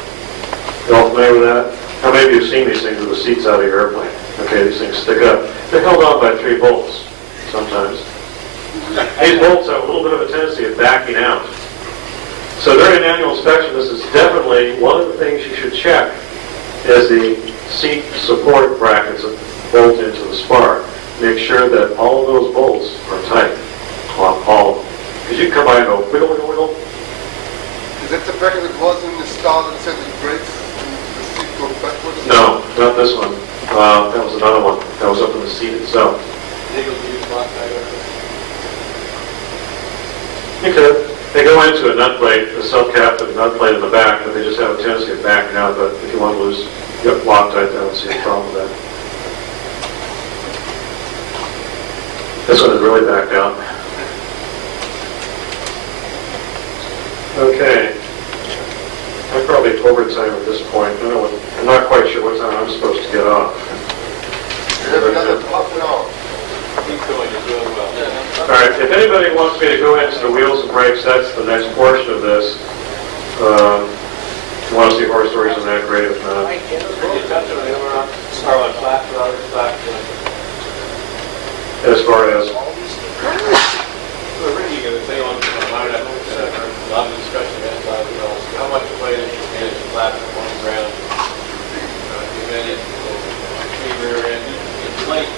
You all familiar with that? How many of you have seen these things with the seats out of your airplane? Okay, these things stick up. They're held on by 3 bolts sometimes. These bolts have a little bit of a tendency of backing out. So during an annual inspection, this is definitely one of the things you should check is the seat support brackets that bolt into the spar. Make sure that all of those bolts are tight. All of them. Because you can come by and go, wiggle, wiggle, wiggle. Is that the bracket that wasn't installed and said it breaks and the seat goes backwards? No, not this one. That was another one. That was up in the seat itself. You could. They go into a nut plate, a self-captive nut plate in the back, but they just have a tendency of backing out. But if you want to lose, you have Loctite, I don't see a problem with that. This one is really backed out. Okay. I'm probably overtime at this point. I'm not quite sure what time I'm supposed to get off. You have another half an hour. Keep going, you're doing well. All right, if anybody wants me to go into the wheels and brakes, that's the next portion of this. If you want to see horror stories on that, great. If not, as far as, We're really going to say on line up, a lot of discussion as how much play that you can flat on the ground. Rear end, late.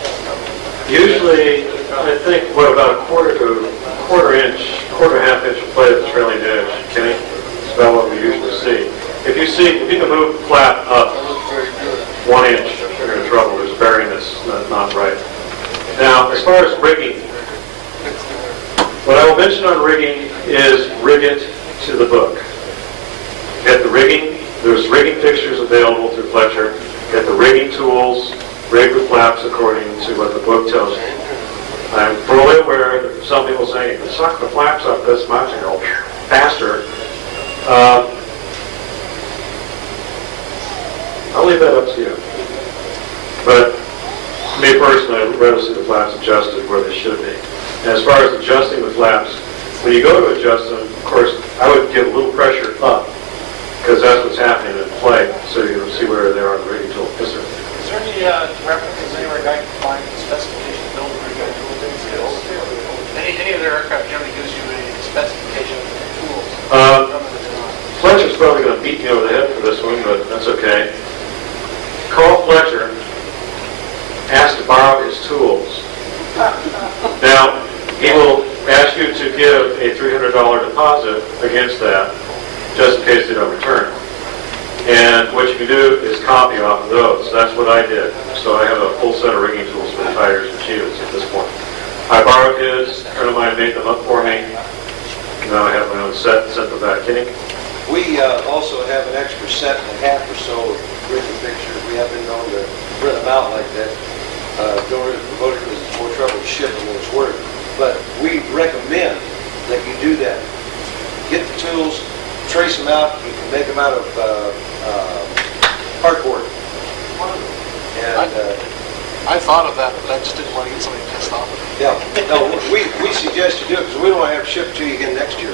usually, I think, what, about a quarter half inch of play at the trailing edge. Kenny? It's about what we usually see. If you can move the flap up 1 inch, you're in trouble. There's bearing that's not right. Now, as far as rigging, what I will mention on rigging is rig it to the book. Get the rigging. There's rigging fixtures available through Fletcher. Get the rigging tools. Rig the flaps according to what the book tells you. I'm fully aware that some people say, if you suck the flaps up this much and go faster, I'll leave that up to you. But me personally, I'd rather see the flaps adjusted where they should be. And as far as adjusting the flaps, when you go to adjust them, of course, I would give a little pressure up, because that's what's happening in play, so you can see where they are on the rigging tool. Yes, sir. Is there any references anywhere I can find the specification build for you guys to look at? Any of their aircraft generally gives you a specification of the tools from the design? Fletcher's probably going to beat me over the head for this one, but that's okay. Call Fletcher, ask to borrow his tools. Now, he will ask you to give a $300 deposit against that, just in case they don't return. And what you can do is copy off of those. That's what I did. So I have a full set of rigging tools for the tires and shields at this point. I borrowed his, a friend of mine made them up for me. Now I have my own set, sent them back. Kenny? We also have an extra set and a half or so of rigging fixtures. We have been known to rent them out like that. Don't really promote it because it's more trouble to ship them than it's worth. But we recommend that you do that. Get the tools, trace them out. You can make them out of cardboard. And I thought of that, but I just didn't want to get somebody pissed off. yeah, no, we suggest you do it because we don't want to have it shipped to you again next year.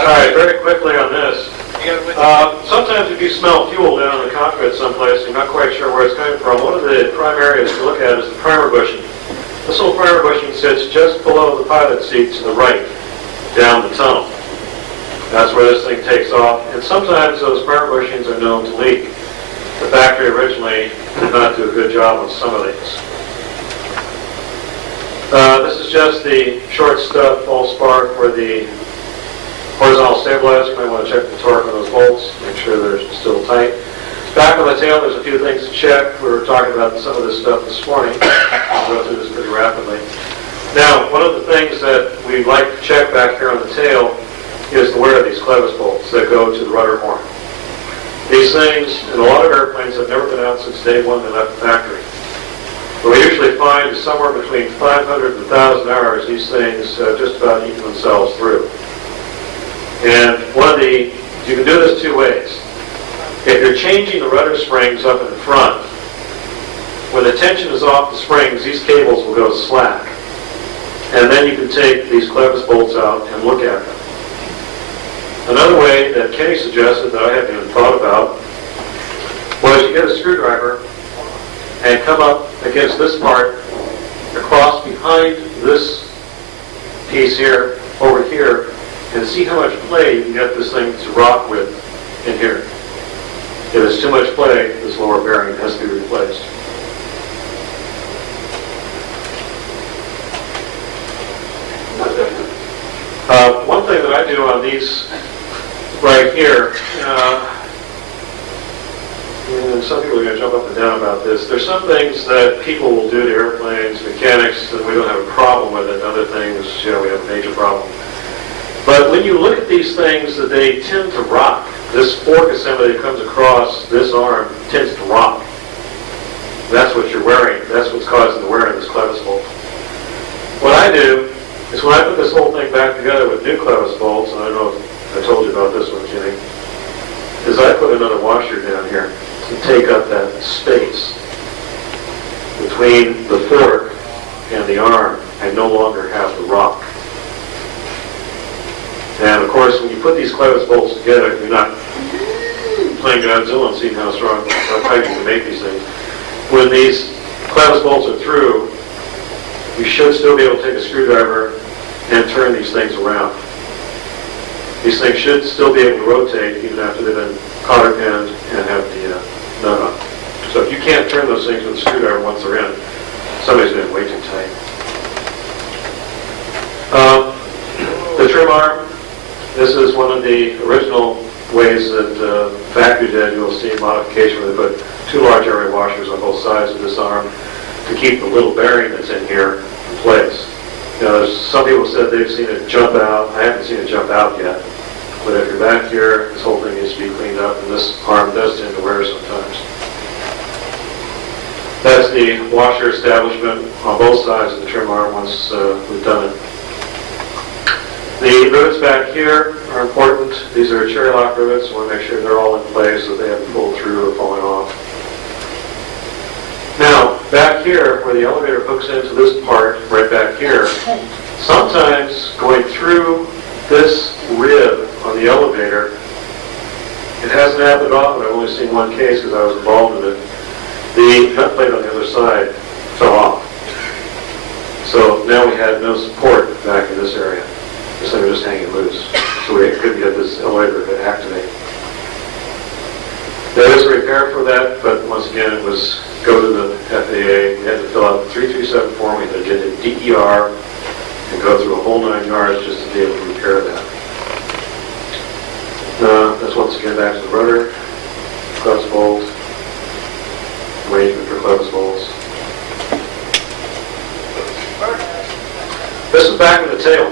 All right, very quickly on this. Sometimes if you smell fuel down in the cockpit someplace, you're not quite sure where it's coming from. One of the prime areas to look at is the primer bushing. This little primer bushing sits just below the pilot seat to the right, down the tunnel. That's where this thing takes off. And sometimes those primer bushings are known to leak. The factory originally did not do a good job on some of these. This is just the short stub false spark for the horizontal stabilizer. You might want to check the torque on those bolts, make sure they're still tight. Back on the tail, there's a few things to check. We were talking about some of this stuff this morning. I'll go through this pretty rapidly. Now, one of the things that we like to check back here on the tail is the wear of these clevis bolts that go to the rudder horn. These things, in a lot of airplanes, have never been out since day one they left the factory. What we usually find is somewhere between 500 and 1,000 hours, these things just about eat themselves through. And you can do this two ways. If you're changing the rudder springs up in the front, when the tension is off the springs, these cables will go slack. And then you can take these clevis bolts out and look at them. Another way that Kenny suggested that I hadn't even thought about was you get a screwdriver and come up against this part, across behind this piece here, over here, and see how much play you can get this thing to rock with in here. If it's too much play, this lower bearing has to be replaced. One thing that I do on these right here, and some people are going to jump up and down about this. There's some things that people will do to airplanes, mechanics, and we don't have a problem with it. Other things, we have a major problem. But when you look at these things, that they tend to rock. This fork assembly that comes across this arm tends to rock. That's what you're wearing. That's what's causing the wear in this clevis bolt. What I do is when I put this whole thing back together with new clavis bolts, and I don't know if I told you about this one, Jimmy, is I put another washer down here to take up that space between the fork and the arm. I no longer have the rock. And of course, when you put these clavis bolts together, you're not playing Godzilla and seeing how strong, how tight you can make these things. When these clavis bolts are through, you should still be able to take a screwdriver and turn these things around. These things should still be able to rotate even after they've been cotter pinned and have the nut on. So if you can't turn those things with a screwdriver once they're in, somebody's been way too tight. The trim arm, this is one of the original ways that factory did. You'll see a modification where they put two large area washers on both sides of this arm to keep the little bearing that's in here in place. You know, some people said they've seen it jump out. I haven't seen it jump out yet. But if you're back here, this whole thing needs to be cleaned up, and this arm does tend to wear sometimes. That's the washer establishment on both sides of the trim arm once we've done it. The rivets back here are important. These are cherry lock rivets. We want to make sure they're all in place so they haven't pulled through or fallen off. Now, back here, where the elevator hooks into this part, right back here, sometimes going through this rib on the elevator, it hasn't happened often. I've only seen one case because I was involved in it. The nut plate on the other side fell off. So now we had no support back in this area. This thing was just hanging loose. So we couldn't get this elevator to activate. There is a repair for that, but once again, it was go to the FAA. We had to fill out the 337 form. We had to get a DER and go through a whole 9 yards just to be able to repair that. That's once again back to the rudder, clavis bolt, arrangement for clavis bolts. This is back in the tail.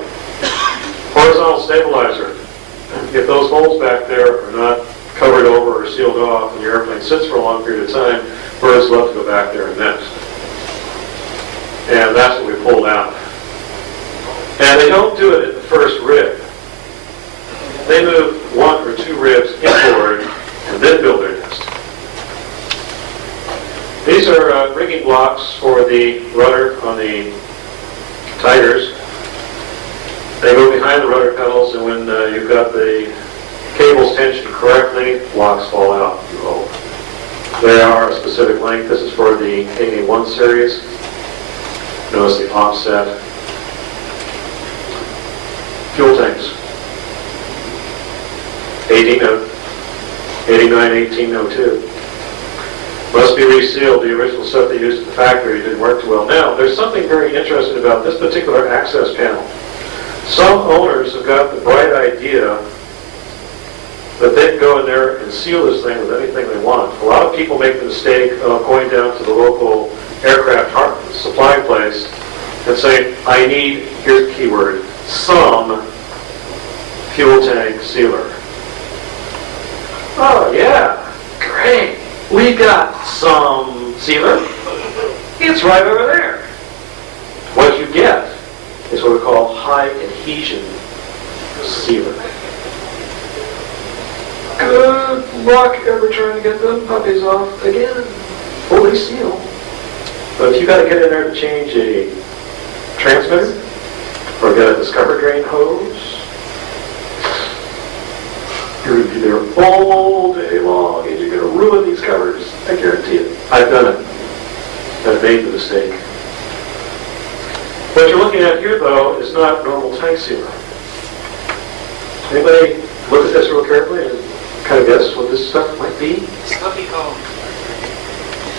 Horizontal stabilizer. If those holes back there are not covered over or sealed off and your airplane sits for a long period of time, birds love to go back there and nest. And that's what we pulled out. And they don't do it at the first rib. They move 1 or 2 ribs inboard and then build their nest. These are rigging blocks for the rudder on the Tigers. They go behind the rudder pedals, and when you've got the cables tensioned correctly, blocks fall out. They are a specific length. This is for the AA1 series. Notice the offset. Fuel tanks. 89, 1802. Must be resealed. The original stuff they used at the factory didn't work too well. Now, there's something very interesting about this particular access panel. Some owners have got the bright idea that they can go in there and seal this thing with anything they want. A lot of people make the mistake of going down to the local aircraft supply place and saying, I need, here's the key word, some fuel tank sealer. Oh yeah, great. We got some sealer. It's right over there. What you get is what we call high adhesion sealer. Good luck ever trying to get them puppies off again. Fully sealed. But if you got to get in there to change a transmitter or get a Discover drain hose, you're going to be there all day long and you're going to ruin these covers. I guarantee it. I've done it. I've made the mistake. What you're looking at here, though, is not normal tank sealer. Anybody look at this real carefully and kind of guess what this stuff might be? Slippy cone.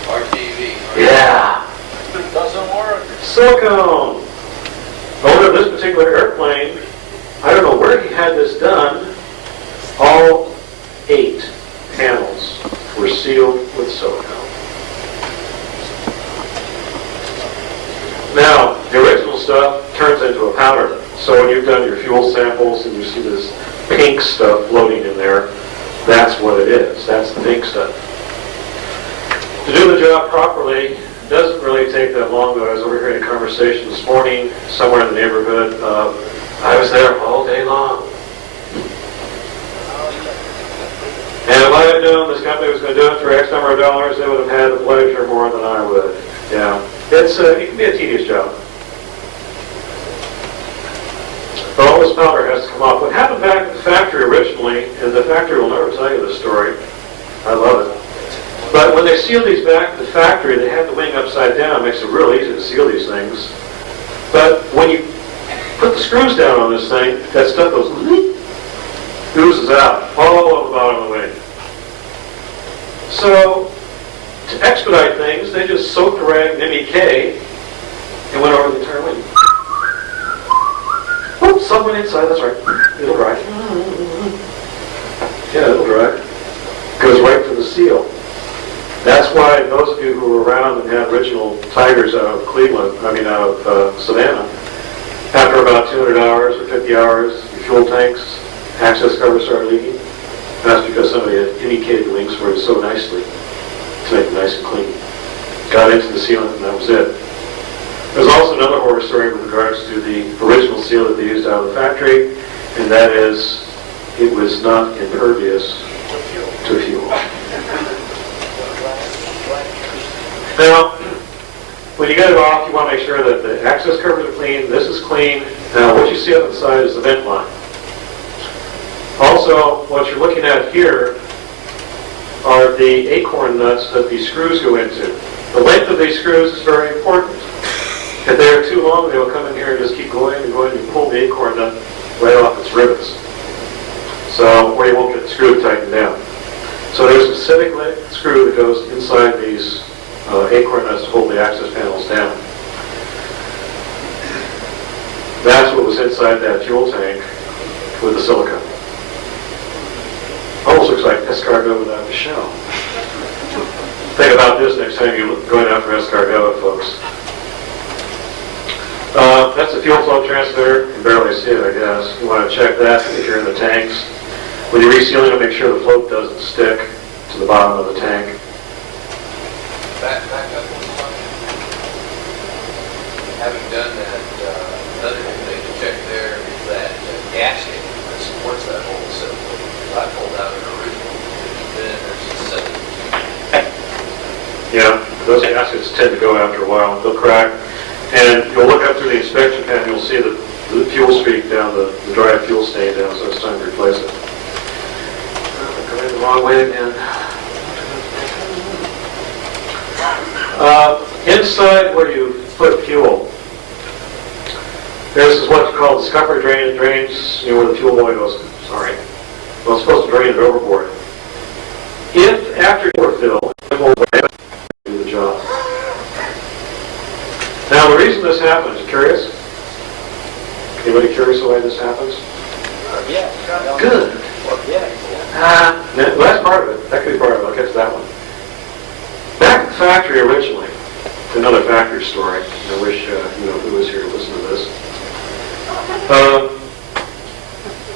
RTV. Yeah. It doesn't work. Silicone. Owner of this particular airplane, I don't know where he had this done. All 8 panels were sealed with silicone. Now, the original stuff turns into a powder. So when you've done your fuel samples and you see this pink stuff floating in there, that's what it is. That's the pink stuff. To do the job properly, doesn't really take that long, though. I was overhearing a conversation this morning somewhere in the neighborhood. I was there all day long. And if I had known this company was going to do it for X number of dollars, they would have had the pleasure more than I would. Yeah, it can be a tedious job. But all this powder has to come off. What happened back at the factory originally, and the factory will never tell you this story. I love it. But when they sealed these back at the factory, they had the wing upside down. It makes it real easy to seal these things. But when you put the screws down on this thing, that stuff goes oozes out all over the bottom of the wing. So to expedite things, they just soaked the rag in MEK and went over the entire wing. Oh, some went inside, that's right. It'll dry. Yeah, it'll dry. Goes right for the seal. That's why those of you who were around and had original Tigers out of out of Savannah, after about 200 hours or 50 hours, your fuel tanks, access covers started leaking. That's because somebody had MEK'd the wings for it so nicely to make it nice and clean. Got into the sealant and that was it. There's also another horror story with regards to the original seal that they used out of the factory, and that is it was not impervious to fuel. Now, when you get it off, you want to make sure that the access covers are clean, this is clean. Now, what you see on the side is the vent line. Also, what you're looking at here are the acorn nuts that these screws go into. The length of these screws is very important. If they are too long, they will come in here and just keep going and going and pull the acorn nut right off its rivets. So, or you won't get the screw tightened down. So there's a specific screw that goes inside these acorn nuts to hold the access panels down. That's what was inside that fuel tank with the silicone. Almost looks like escargot without the shell. Think about this next time you're going out for escargot, folks. That's a fuel flow transmitter. You can barely see it, I guess. You want to check that if you're in the tanks. When you're resealing it, make sure the float doesn't stick to the bottom of the tank. Back up one slide. Having done that, another thing to check there is that gasket that supports that whole assembly. I pulled out an original, then there's a second. Yeah, those gaskets tend to go after a while. They'll crack. And you'll look up through the inspection pan, you'll see the fuel streak down, the dry fuel stain down, so it's time to replace it. Going the wrong way again. Inside where you put fuel, this is what's called the scupper drain. It drains, where the fuel oil goes. Sorry. Well, it's supposed to drain it overboard. If after you fill, it will do the job. Now, the reason this happens, you curious? Anybody curious why this happens? Yeah. Good. Yeah. Well, that's part of it. That could be part of it. I'll get to that one. Back at the factory originally, another factory story. I wish who was here to listen to this.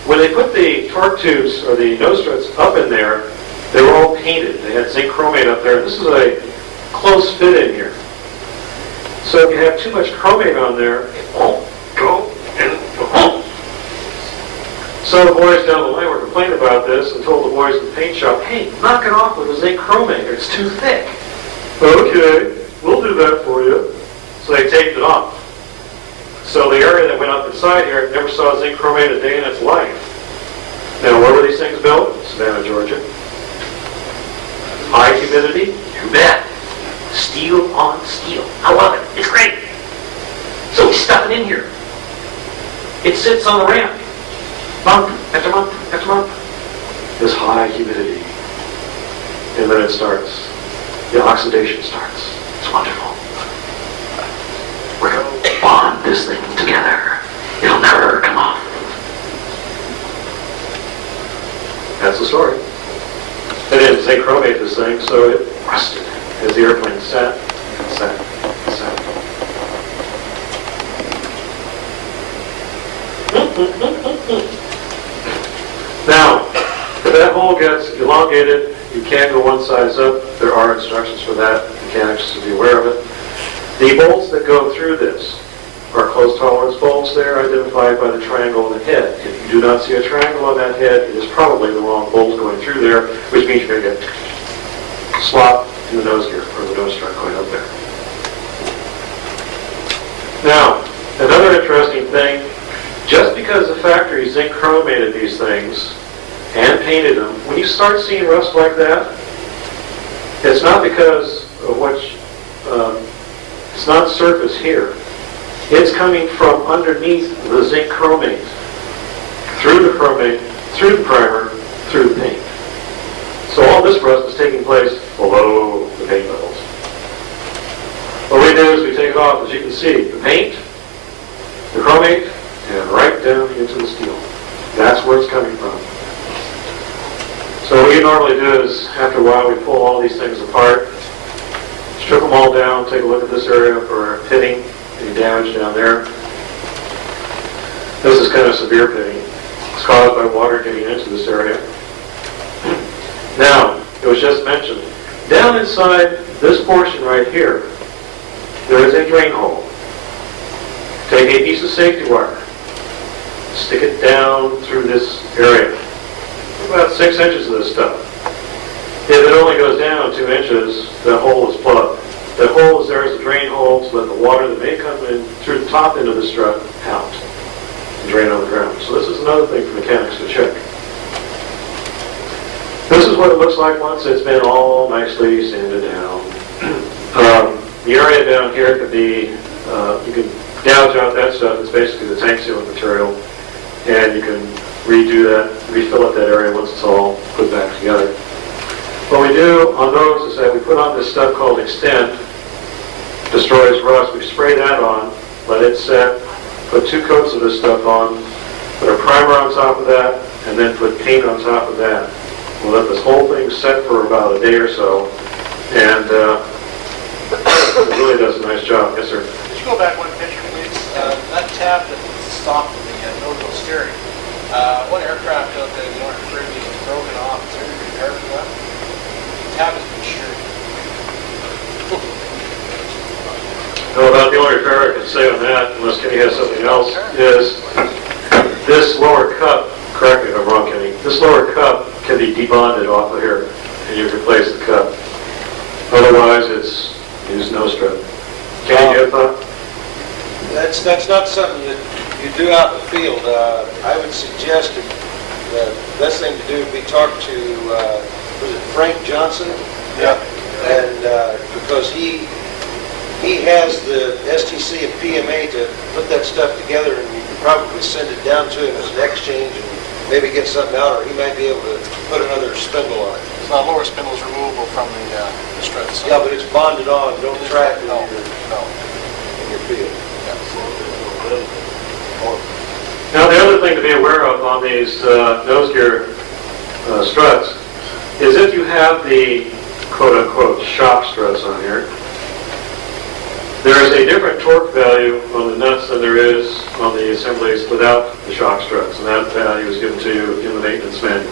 When they put the torque tubes or the nose struts up in there, they were all painted. They had zinc chromate up there. This is a close fit in here. So if you have too much chromate on there, it won't go in the hole. So the boys down the line were complaining about this and told the boys in the paint shop, hey, knock it off with a zinc chromate, or it's too thick. Okay, we'll do that for you. So they taped it off. So the area that went up inside here never saw zinc chromate a day in its life. Now, where were these things built? Savannah, Georgia. High humidity? You bet. Steel on steel. I love it. It's great. So we stuff it in here. It sits on the ramp. Month after month after month. This high humidity. And then it starts. The oxidation starts. It's wonderful. We're going to bond this thing together. It'll never come off. That's the story. They didn't zinc chromate this thing, so it rusted as the airplane sat. Now, if that hole gets elongated, you can't go one size up. There are instructions for that. Mechanics should be aware of it. The bolts that go through this are close tolerance bolts there, identified by the triangle on the head. If you do not see a triangle on that head, it is probably the wrong bolt going through there, which means you're going to get slop in the nose gear, or the nose strut going up there. Now, another interesting thing, just because the factory zinc chromated these things and painted them, when you start seeing rust like that, it's not because of it's not surface here. It's coming from underneath the zinc chromate, through the chromate, through the primer, through the paint. So all this rust is taking place below the paint levels. What we do is we take it off, as you can see, the paint, the chromate, and right down into the steel. That's where it's coming from. So what we normally do is, after a while, we pull all these things apart, strip them all down, take a look at this area for pitting, any damage down there. This is kind of severe pitting. It's caused by water getting into this area. Now, it was just mentioned, down inside this portion right here, there is a drain hole. Take a piece of safety wire, stick it down through this area. About 6 inches of this stuff. If it only goes down 2 inches, that hole is plugged. That hole is there as a drain hole to let the water that may come in through the top end of the strut out and drain on the ground. So this is another thing for mechanics to check. This is what it looks like once it's been all nicely sanded down. The area down here could be, you can gouge out that stuff. It's basically the tank sealant material, and you can redo that, refill up that area once it's all put back together. What we do on those is that we put on this stuff called Extend, destroys rust. We spray that on, let it set, put 2 coats of this stuff on, put a primer on top of that, and then put paint on top of that. We'll let this whole thing set for about a day or so, and it really does a nice job. Yes, sir? Could you go back one picture, please? That tab that's stopped with the nodal steering. One aircraft out there, the North Caribbean, was broken off. Is there any repair for that? The tab has been sheared. No, about the only repair I can say on that, unless Kenny has something else, is this lower cup, correct me if I'm wrong, Kenny, this lower cup can be debonded off of here, and you replace the cup. Otherwise, it's used nose strut. Kenny, do you have a thought? That's not something that you do out in the field. I would suggest that the best thing to do would be talk to, was it Frank Johnson? Yeah. And because he has the STC and PMA to put that stuff together, and you can probably send it down to him as an exchange and maybe get something out, or he might be able to put another spindle on it. So that lower spindle is removable from the strut. So Yeah, but it's bonded on. Don't try it in No, no. your field. Now, the other thing to be aware of on these nose gear struts is if you have the quote-unquote shop struts on here, there is a different torque value on the nuts than there is on the assemblies without the shock struts, and that value is given to you in the maintenance manual.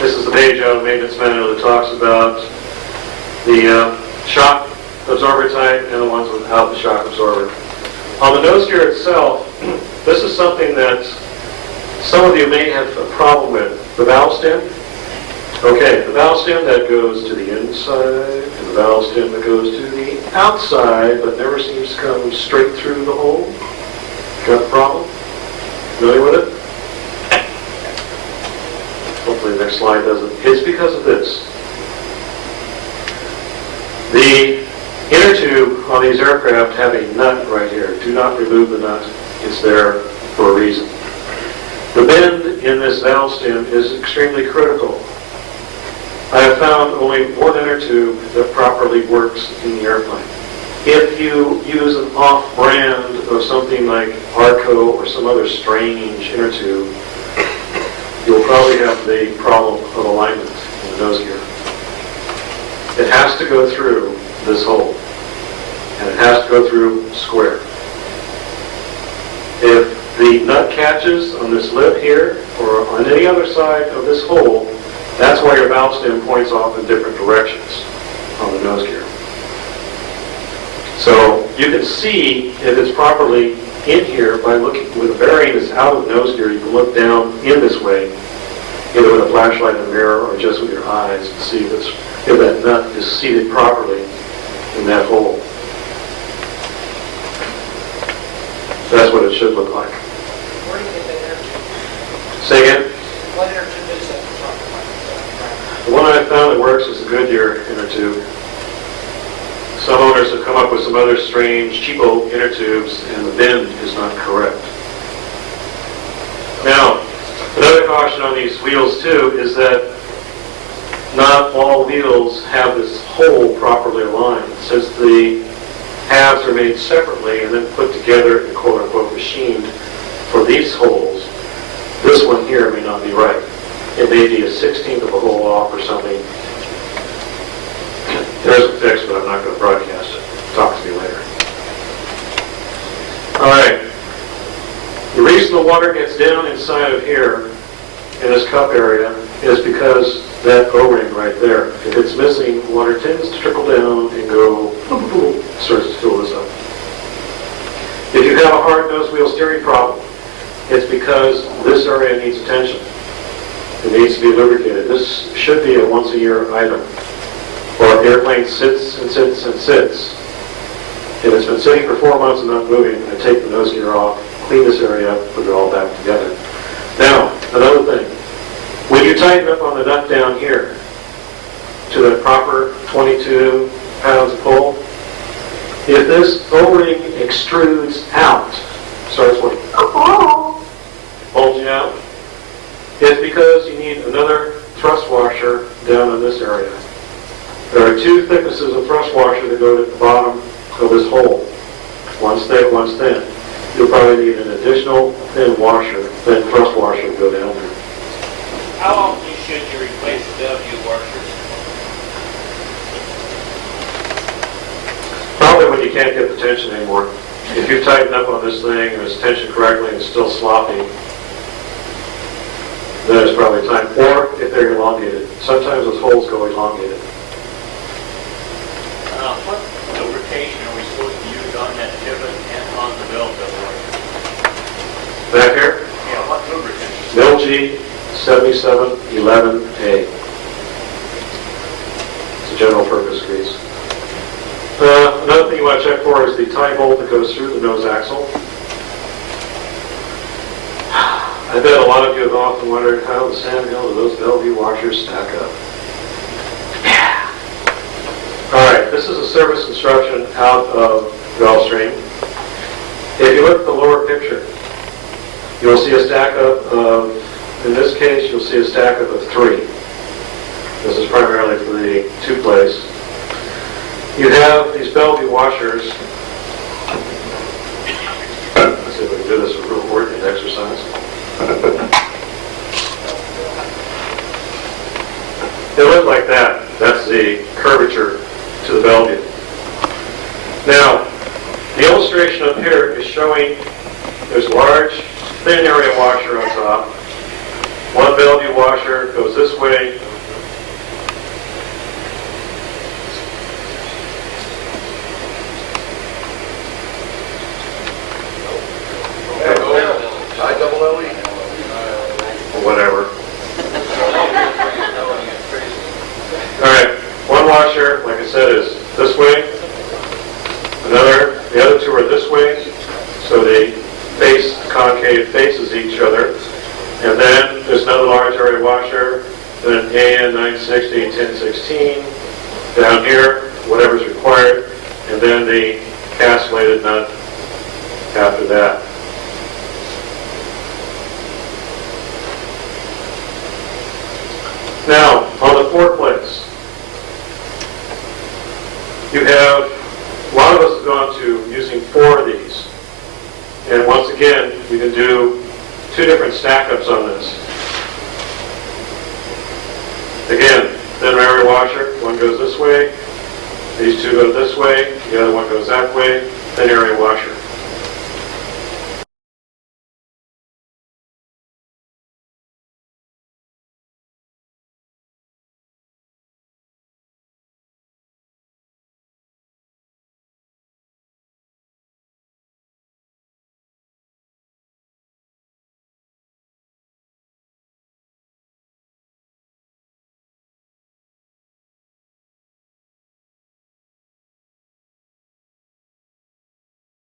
This is the page out of the maintenance manual that talks about the shock absorber type and the ones without the shock absorber. On the nose gear itself, this is something that some of you may have a problem with. The valve stem. Okay, the valve stem that goes to the inside and the valve stem that goes to the outside but never seems to come straight through the hole. Got a problem? Familiar with it? Hopefully the next slide doesn't. It's because of this. The inner tube on these aircraft have a nut right here. Do not remove the nut. It's there for a reason. The bend in this valve stem is extremely critical. I have found only one inner tube that properly works in the airplane. If you use an off-brand of something like Arco or some other strange inner tube, you'll probably have the problem of alignment in the nose gear. It has to go through this hole, and it has to go through square. If the nut catches on this lip here or on any other side of this hole, that's why your valve stem points off in different directions. on the nose gear. So you can see if it's properly in here by looking with a bearing that's out of the nose gear. You can look down in this way, either with a flashlight and a mirror or just with your eyes, and see if that nut is seated properly in that hole. That's what it should look like. Where do you get that air tube? Say again? What air tube is that you're talking about? The one I found that works is the Goodyear inner tube. Some owners have come up with some other strange, cheapo inner tubes, and the bend is not correct. Now, another caution on these wheels too is that not all wheels have this hole properly aligned. Since the halves are made separately and then put together and quote-unquote machined for these holes, this one here may not be right. It may be a 16th of a hole off or something. There's a fix, but I'm not going to broadcast it. Talk to me later. All right. The reason the water gets down inside of here in this cup area is because that O-ring right there. If it's missing, water tends to trickle down and go, starts to fill this up. If you have a hard nose wheel steering problem, it's because this area needs attention. It needs to be lubricated. This should be a once-a-year item. Or if the airplane sits and sits and sits, if it's been sitting for 4 months and not moving, I take the nose gear off, clean this area up, put it all back together. Now, another thing. When you tighten up on the nut down here to the proper 22 pounds of pull, if this O-ring extrudes out, starts like bulging out, it's because you need another thrust washer down in this area. There are two thicknesses of thrust washer that go to the bottom of this hole. One's thick, one's thin. You'll probably need an additional thin thrust washer to go down there. How often should you replace the W washers? Probably when you can't get the tension anymore. If you tighten up on this thing and it's tensioned correctly and it's still sloppy, then it's probably time. Or if they're elongated. Sometimes those holes go elongated. What lubrication are we supposed to use on that pivot and on the belt of the Back here, Yeah, what lubricant? LG 7711A. It's a general purpose grease. Another thing you want to check for is the tie bolt that goes through the nose axle. I bet a lot of you have often wondered how the sandhill of those Bellevue washers stack up. Yeah. All right, this is a service instruction out of Gulfstream. If you look at the lower picture, you'll see a stack up of, in this case, you'll see a stack up of 3. This is primarily for the 2-place. You have these Bellevue washers. Let's see if we can do this with real working exercise. They look like that. That's the curvature to the Bellevue. Now, the illustration up here is showing there's a large, thin area washer on top. One Bellevue washer goes this way. Whatever. All right, one washer, like I said, is this way. The other two are this way, so they face, concave faces each other. And then there's another large area washer, then an AN 960 and 1016 down here, whatever's required, and then the castellated nut after that. Now, on the 4-place, you have, a lot of us have gone to using 4 of these. And once again, you can do 2 different stack-ups on this. Again, thin area washer, one goes this way, these 2 go this way, the other one goes that way, thin area washer.